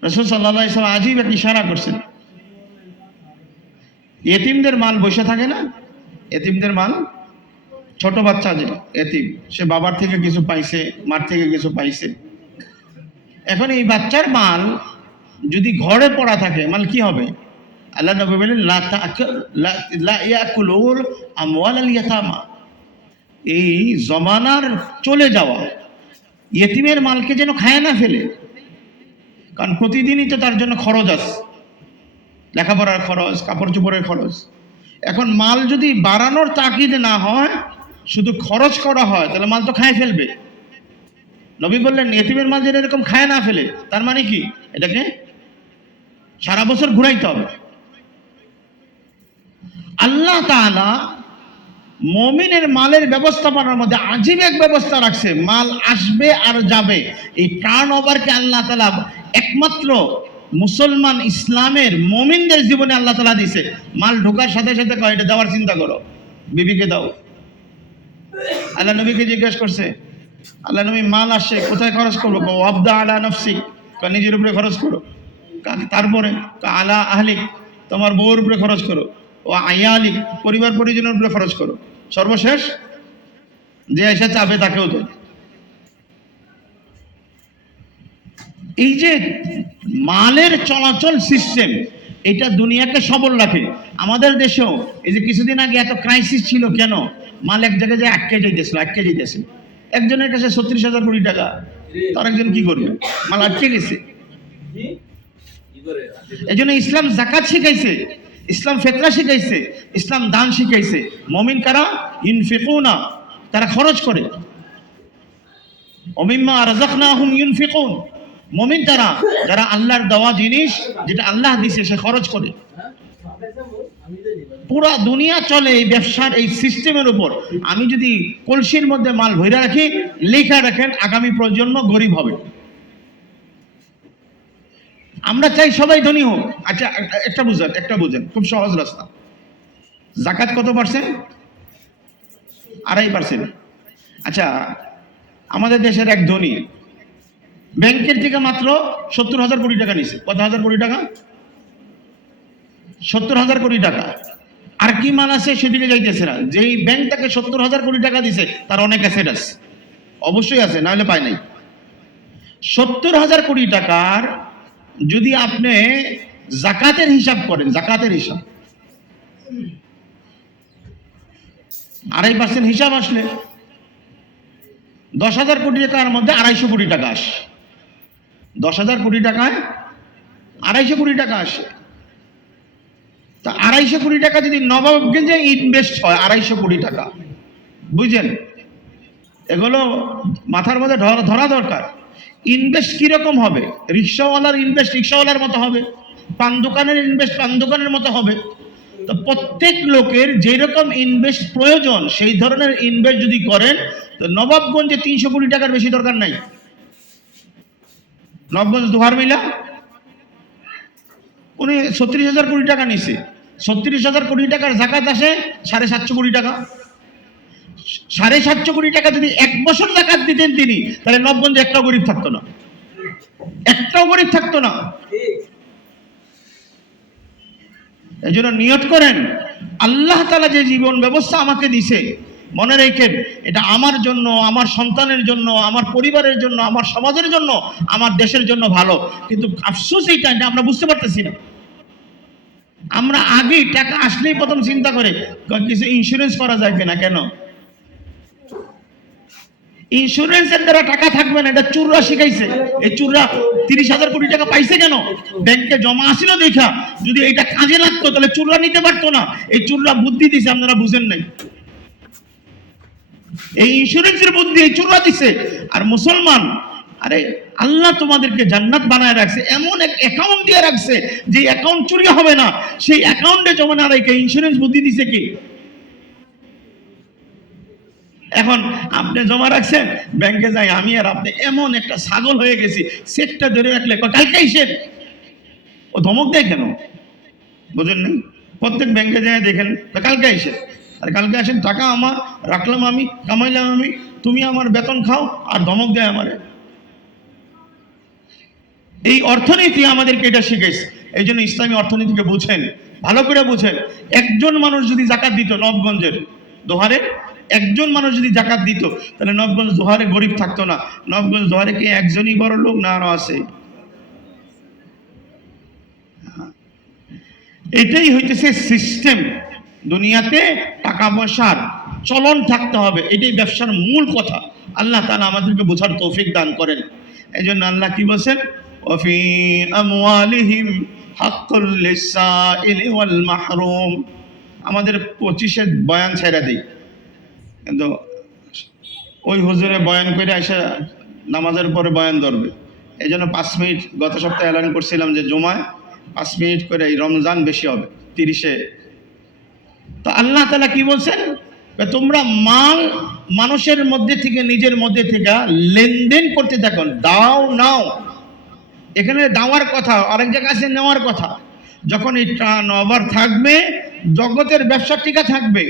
রাসূল সাল্লাল্লাহু আলাইহি ওয়াসাল্লাম আজীব এক ইশারা করছেন, এতিমদের মাল বসে থাকে না, এতিমদের মাল, ছোট বাচ্চা যে এতিম, সে বাবার থেকে কিছু পাইছে, মার থেকে কিছু পাইছে। এখন এই বাচ্চার মাল যদি ঘরে পড়া থাকে, মাল কি হবে? আল্লাহ নবী বলেন লা ইয়াকুলুল আমওয়ালাল ইয়াতামা, এই জমানার চলে যাওয়া ইয়েতিমের মালকে যেন খায় না ফেলে। কারণ প্রতিদিনই তো তার জন্য খরচ আছে, লেখাপড়ার খরচ, কাপড় চোপড়ের খরচ। এখন মাল যদি বাড়ানোর তাকিদ না হয়, শুধু খরচ করা হয়, তাহলে মাল তো খায় ফেলবে। নবী বললেন ইয়েতিমের মাল যেন এরকম খায় না ফেলে, তার মানে কি? এটাকে সারা বছর ঘুরাইতে হবে। আল্লাহ তাআলা মুমিনের মালের ব্যবস্থাপনার মধ্যে আজীব এক ব্যবস্থা রাখছে, মাল আসবে আর যাবে। এই টার্ন ওভারকে আল্লাহ তাআলা একমাত্র মুসলমান, ইসলামের মুমিনদের জীবনে আল্লাহ তাআলা দিছে। মাল ঢোকার সাথে সাথে কয় এটা দেওয়ার চিন্তা করো, বিবিকে দাও। আল্লাহ নবীকে জিজ্ঞেস করছে, আল্লাহ নবী মাল আসছে কোথায় খরচ করবো? ওয়াবদা আলা নফসিক, নিজের উপরে খরচ করো। তারপরে আলা আহলিক, তোমার বউর উপরে খরচ করো, ও আয়ালিক পরিবার পরিজনের উপরে খরচ করো, সর্বশেষ যে এসে চাবে তাকেও দেয়। এই যে মালের চলাচল সিস্টেম, এটা দুনিয়াকে সবল রাখে। আমাদের দেশেও এই যে কিছুদিন আগে এত ক্রাইসিস ছিল কেন? মাল এক জায়গায় যে আটকে যাইতেছিল। একজনের কাছে 36,000 কোটি টাকা, তার একজন কি করবে? মাল আটকে গেছে। এই জন্য ইসলাম যাকাত শিখাইছে, ইসলাম ফিতরা শিখাইছে, ইসলাম দান শিখাইছে। মুমিন কারা? ইনফিকুনা, তারা খরচ করে। ওমিম্মা রাযাকনাহুম ইউনফিকুন, মুমিন তারা যারা আল্লাহর দেওয়া জিনিস যেটা আল্লাহ দিছে সে খরচ করে। পুরা দুনিয়া চলে এই ব্যবসার এই সিস্টেমের উপর। আমি যদি কলসির মধ্যে মাল ভরে রাখি, লেখা রাখেন আগামী প্রজন্ম গরিব হবে। আমরা চাই সবাই ধনী হোক। আচ্ছা একটা বুঝেন, খুব সহজ রাস্তা। যাকাত কত পার্সেন্ট? 2.5%। আচ্ছা, আমাদের দেশের এক ধনী ব্যাংকের থেকে মাত্র 70,000 কোটি টাকা নিছে। কত হাজার কোটি টাকা? 70,000 কোটি টাকা। আর কি মাল আছে সেদিকে যাইতেছে না। যেই ব্যাংক তাকে 70,000 কোটি টাকা দিছে তার অনেক অ্যাসেট আছে, অবশ্যই আছে, না হলে পায় নাই। 70,000 কোটি টাকার যদি আপনি যাকাতের হিসাব করেন, যাকাতের হিসাব 2.5% হিসাব আসলে 10,000 কোটি টাকার মধ্যে 250 কোটি টাকা আসে। 10,000 কোটি টাকায় 250 কোটি টাকা আসে। তা 250 কোটি টাকা যদি নবাবগঞ্জে ইনভেস্ট হয়, 250 কোটি টাকা, বুঝছেন? এগুলো মাথার মধ্যে ধরা দরকার। ইনভেস্ট কিরকম হবে? রিক্সাওয়ালার ইনভেস্ট রিক্সাওয়ালার মতো হবে, পান দোকানের ইনভেস্ট পান দোকানের মতো হবে। তো প্রত্যেক লোকের যেরকম ইনভেস্ট প্রয়োজন সেই ধরনের ইনভেস্ট যদি করেন, তো নবাবগঞ্জে 300 কোটি টাকার বেশি দরকার নাই। নবাবগঞ্জ দোহার মিলা উনি 36,000 কোটি টাকা নিছে। 36,000 কোটি টাকার যাকাত আসে 750 কোটি টাকা। 750 কোটি টাকা যদি 1 বছর যাকাত দিতেন তিনি, তাহলে নবাবগঞ্জে একটাও গরিব থাকতো না, একটাও গরিব থাকতো না। এই জন্য নিয়ত করেন, আল্লাহ তাআলা যে জীবন ব্যবস্থা আমাকে দিছে, মনে রেখেন এটা আমার জন্য, আমার সন্তানের জন্য, আমার পরিবারের জন্য, আমার সমাজের জন্য, আমার দেশের জন্য ভালো। কিন্তু আফসোস এইটা আমরা বুঝতে পারতেছি না। আমরা আগেই টাকা আসলেই প্রথম চিন্তা করে কিছু ইন্স্যুরেন্স করা যায় কিনা। কেন? ইন্স্যুরেন্সের দ্বারা টাকা থাকবে না, এটা চুররা শিখাইছে। এই চুররা 30,000 কোটি টাকা পাইছে কেন? ব্যাংকে জমা আসিল দেখা। যদি এটা কাজে লাগতো তাহলে চুররা নিতে পারতো না। এই চুররা বুদ্ধি দিছে, আপনারা বুঝেন নাই। এই ইন্স্যুরেন্সের বুদ্ধি এই চুররা দিছে। আর মুসলমান, আরে আল্লাহ তোমাদেরকে জান্নাত বানায় রাখছে, এমন এক অ্যাকাউন্ট দিয়ে রাখছে যে অ্যাকাউন্ট চুরি হবে না। সেই অ্যাকাউন্টে জমা না রেখে ইন্স্যুরেন্স বুদ্ধি দিছে কি? এখন আপনি জমা রাখছেন, ব্যাংকে যাই আমি আর আপনি এমন একটা ছাগল হয়ে গেছি, সেটটা ধরে রাখলে কালকে আইসেন, ও ধমক দেয় কেন? বুঝেন না? প্রত্যেক ব্যাংকে যায় দেখেন কালকে আইসেন, আর কালকে আসেন, টাকা আমার রাখলাম, আমি কামাইলাম, আমি, তুমি আমার বেতন খাও, আর ধমক দেয় আমারে। এই অর্থনীতি আমাদেরকে এটা শিখেছে। এই জন্য ইসলামী অর্থনীতিকে বুঝেন, ভালো করে বুঝেন। একজন মানুষ যদি যাকাত দিত নবগঞ্জের দোহারে, একজন মানুষ যদি যাকাত দিত, তাহলে নবগঞ্জ দোহারে গরিব থাকতো না। নবগঞ্জ দোহারে কি একজনই বড় লোক? না, আরো আছে। এটাই হইতেছে সিস্টেম। দুনিয়াতে টাকা পয়সার চলন থাকতে হবে, এটাই ব্যবসার মূল কথা। আল্লাহ তাআলা আমাদেরকে বোঝার তৌফিক দান করেন। এই জন্য আল্লাহ কি বলছেন? ওয়াফি আমওয়ালিহিম হাক্কুল লিসাইলি ওয়াল মাহরুম। আমাদের 25-এর বয়ান ছেড়ে দেই, কিন্তু ওই হুজুরে বয়ান করে এসে নামাজের পরে বয়ান ধরবে। এই জন্য 5 মিনিট গত সপ্তাহে এলান করছিলাম যে জুমায় 5 মিনিট করে, এই রমজান বেশি হবে 30-এ। তো আল্লাহ তাআলা কি বলছেন? তোমরা মাল মানুষের মধ্যে থেকে, নিজের মধ্যে থেকে লেনদেন করতে থাকো, দাও নাও। এখানে দেওয়ার কথা, আরেক জায়গায় আছে নেওয়ার কথা। যখন এই টার্ন ওভার থাকবে, জগতের ব্যবসা টিকা থাকবে,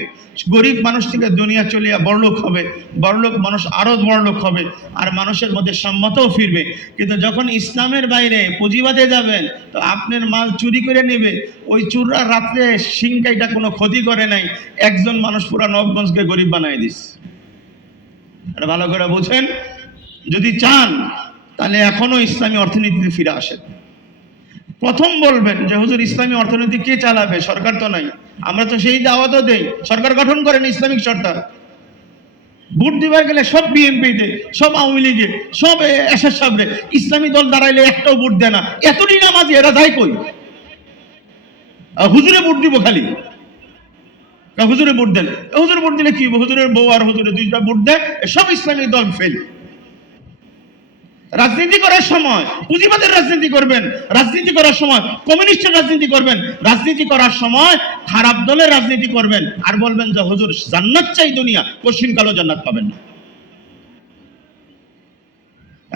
গরিব মানুষ থেকে দুনিয়া চলিয়া বড়লোক হবে, বড়লোক মানুষ আরো বড়লোক হবে, আর মানুষের মধ্যে সম্মতও ফিরবে। কিন্তু যখন ইসলামের বাইরে পুঁজিবাদে যাবেন, তো আপনার মাল চুরি করে নেবে। ওই চুররা রাত্রে সিংকাইটা কোনো ক্ষতি করে নাই, একজন মানুষ পুরা নবগঞ্জকে গরিব বানাই দিস। এটা ভালো করে বুঝেন। যদি চান তাহলে এখনো ইসলামী অর্থনীতিতে ফিরে আসেন। প্রথম বলবেন যে হুজুর ইসলামী অর্থনীতি কে চালাবে? সরকার তো নাই। আমরা তো সেই দাওয়াতও দেই, সরকার গঠন করেন ইসলামিক সরকার। ভোট দিবার গেলে সব বিএনপিতে, সব আওয়ামী লীগে, সব এসএস সাবরে, ইসলামী দল দাঁড়াইলে একটাও ভোট দেয় না। এতদিন নামাজি এরা যায় কই? হুজুরে ভোট দিব খালি, হুজুরে ভোট দেন। হুজুরে ভোট দিলে কি? হুজুরের বউ আর হুজুরে দুইটা ভোট দেয়, সব ইসলামিক দল ফেল। রাজনীতি করার সময় পুঁজিবাদের রাজনীতি করবেন, রাজনীতি করার সময় কমিউনিস্টের রাজনীতি করবেন, রাজনীতি করার সময় খারাপ দলের রাজনীতি করবেন, আর বলবেন যে হুজুর জান্নাত চাই দুনিয়া, কঠিন কালো জান্নাত পাবেন না।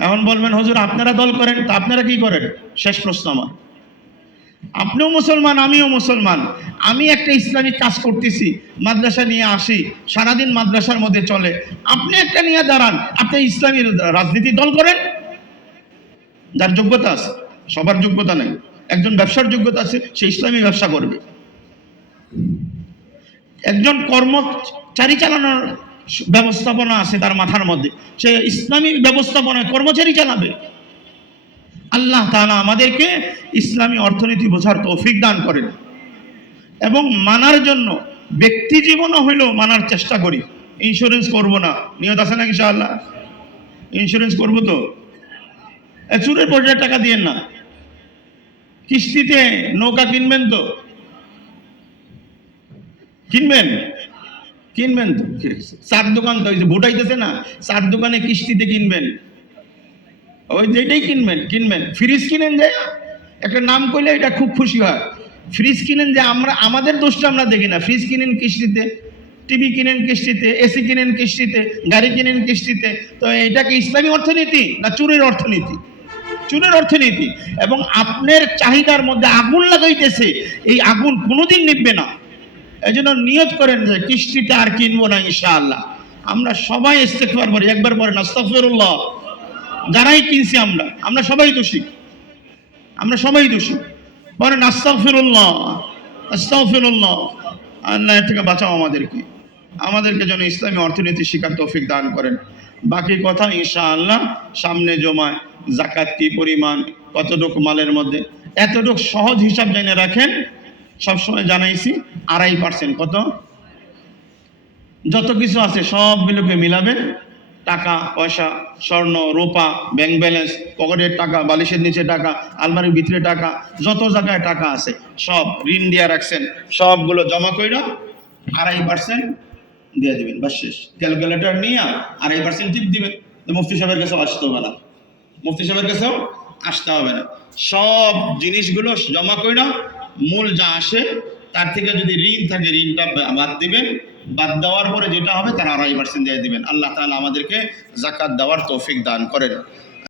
এখন বলবেন হুজুর আপনারা দল করেন, তা আপনারা কি করেন? শেষ প্রশ্ন আমার। আপনিও মুসলমান, আমিও মুসলমান। আমি একটা ইসলামিক কাজ করতেছি, মাদ্রাসা নিয়ে আসি, সারাদিন মাদ্রাসার মধ্যে চলে। আপনি একটা নিয়ে দাঁড়ান, আপনি ইসলামী রাজনীতি দল করেন। যার যোগ্যতা আছে, সবার যোগ্যতা নেই, একজন ব্যবসার যোগ্যতা আছে, সে ইসলামী ব্যবসা করবে। একজন কর্মচারী চালানোর ব্যবস্থাপনা আছে তার মাথার মধ্যে, সে ইসলামী ব্যবস্থাপনায় কর্মচারী চালাবে। আল্লাহ তাআলা আমাদেরকে ইসলামী অর্থনীতি বোঝার তৌফিক দান করেন এবং মানার জন্য ব্যক্তি জীবনও হইলেও মানার চেষ্টা করি। ইন্স্যুরেন্স করব না, নিয়ত আছে না ইনশাআল্লাহ? ইন্স্যুরেন্স করবো তো। চুরের পয়সা টাকা দিয়েন না। কিস্তিতে নৌকা কিনবেন তো? কিনবেন তো। চার দোকান তো ভোটাইতেছে না, চার দোকানে কিস্তিতে কিনবেন, ওই যেটাই কিনবেন। ফ্রিজ কিনেন, যে একটা নাম করলে এটা খুব খুশি হয়। ফ্রিজ কিনেন, যে আমরা আমাদের দোষটা আমরা দেখি না। ফ্রিজ কিনেন কিস্তিতে, টিভি কিনেন কিস্তিতে, এসি কিনেন কিস্তিতে, গাড়ি কিনেন কিস্তিতে। তো এটা কি ইসলামী অর্থনীতি না চুরির অর্থনীতি? চুরের অর্থনীতি। এবং আপনার চাহিদার মধ্যে আগুন লাগাইতেছে, এই আগুন কোনোদিন নিভবে না। এই জন্য নিয়ত করেন যে কিস্তিতে আর কিনবো না ইনশাআল্লাহ। আমরা সবাই ইস্তেগফার করি, একবার পরে আস্তাগফিরুল্লাহ। যারাই কিনছি আমরা সবাই দোষী, আমরা সবাই দোষী। বলেন আস্তাগফিরুল্লাহ, আস্তাগফিরুল্লাহ। আল্লাহ এর থেকে বাঁচাও আমাদেরকে যেন ইসলামী অর্থনীতি শিখার তৌফিক দান করেন। বাকি কথা ইনশাআল্লাহ সামনে জমায়। যাকাত কি পরিমাণ, কতটুকু মালের মধ্যে, এতটুকু সহজ হিসাব জেনে রাখেন। সবসময় জানাইছি 2.5%। কত? যত কিছু আছে সবগুলোকে মিলাবেন। টাকা পয়সা, স্বর্ণ রূপা, ব্যাংক ব্যালেন্স, পকেটের টাকা, বালিশের নিচে টাকা, আলমারির ভিতরে টাকা, যত জায়গায় টাকা আছে সব ঋণ দিয়ে রাখছেন, সবগুলো জমা কইরা 2.5% দিয়ে দিবেন। বাস শেষ। ক্যালকুলেটর নিয়ে 2.5% টিপ দিবেন। মুফতি সাহেবের কাছেও আসতে হবে না, সব জিনিসগুলো জমা কইরা মূল যা আসে তার থেকে যদি ঋণ থাকে ঋণটা বাদ দিবেন। বাদ দেওয়ার পরে যেটা হবে তার 2.5% দিয়ে দিবেন। আল্লাহ তাআলা আমাদেরকে যাকাত দেওয়ার তৌফিক দান করেন।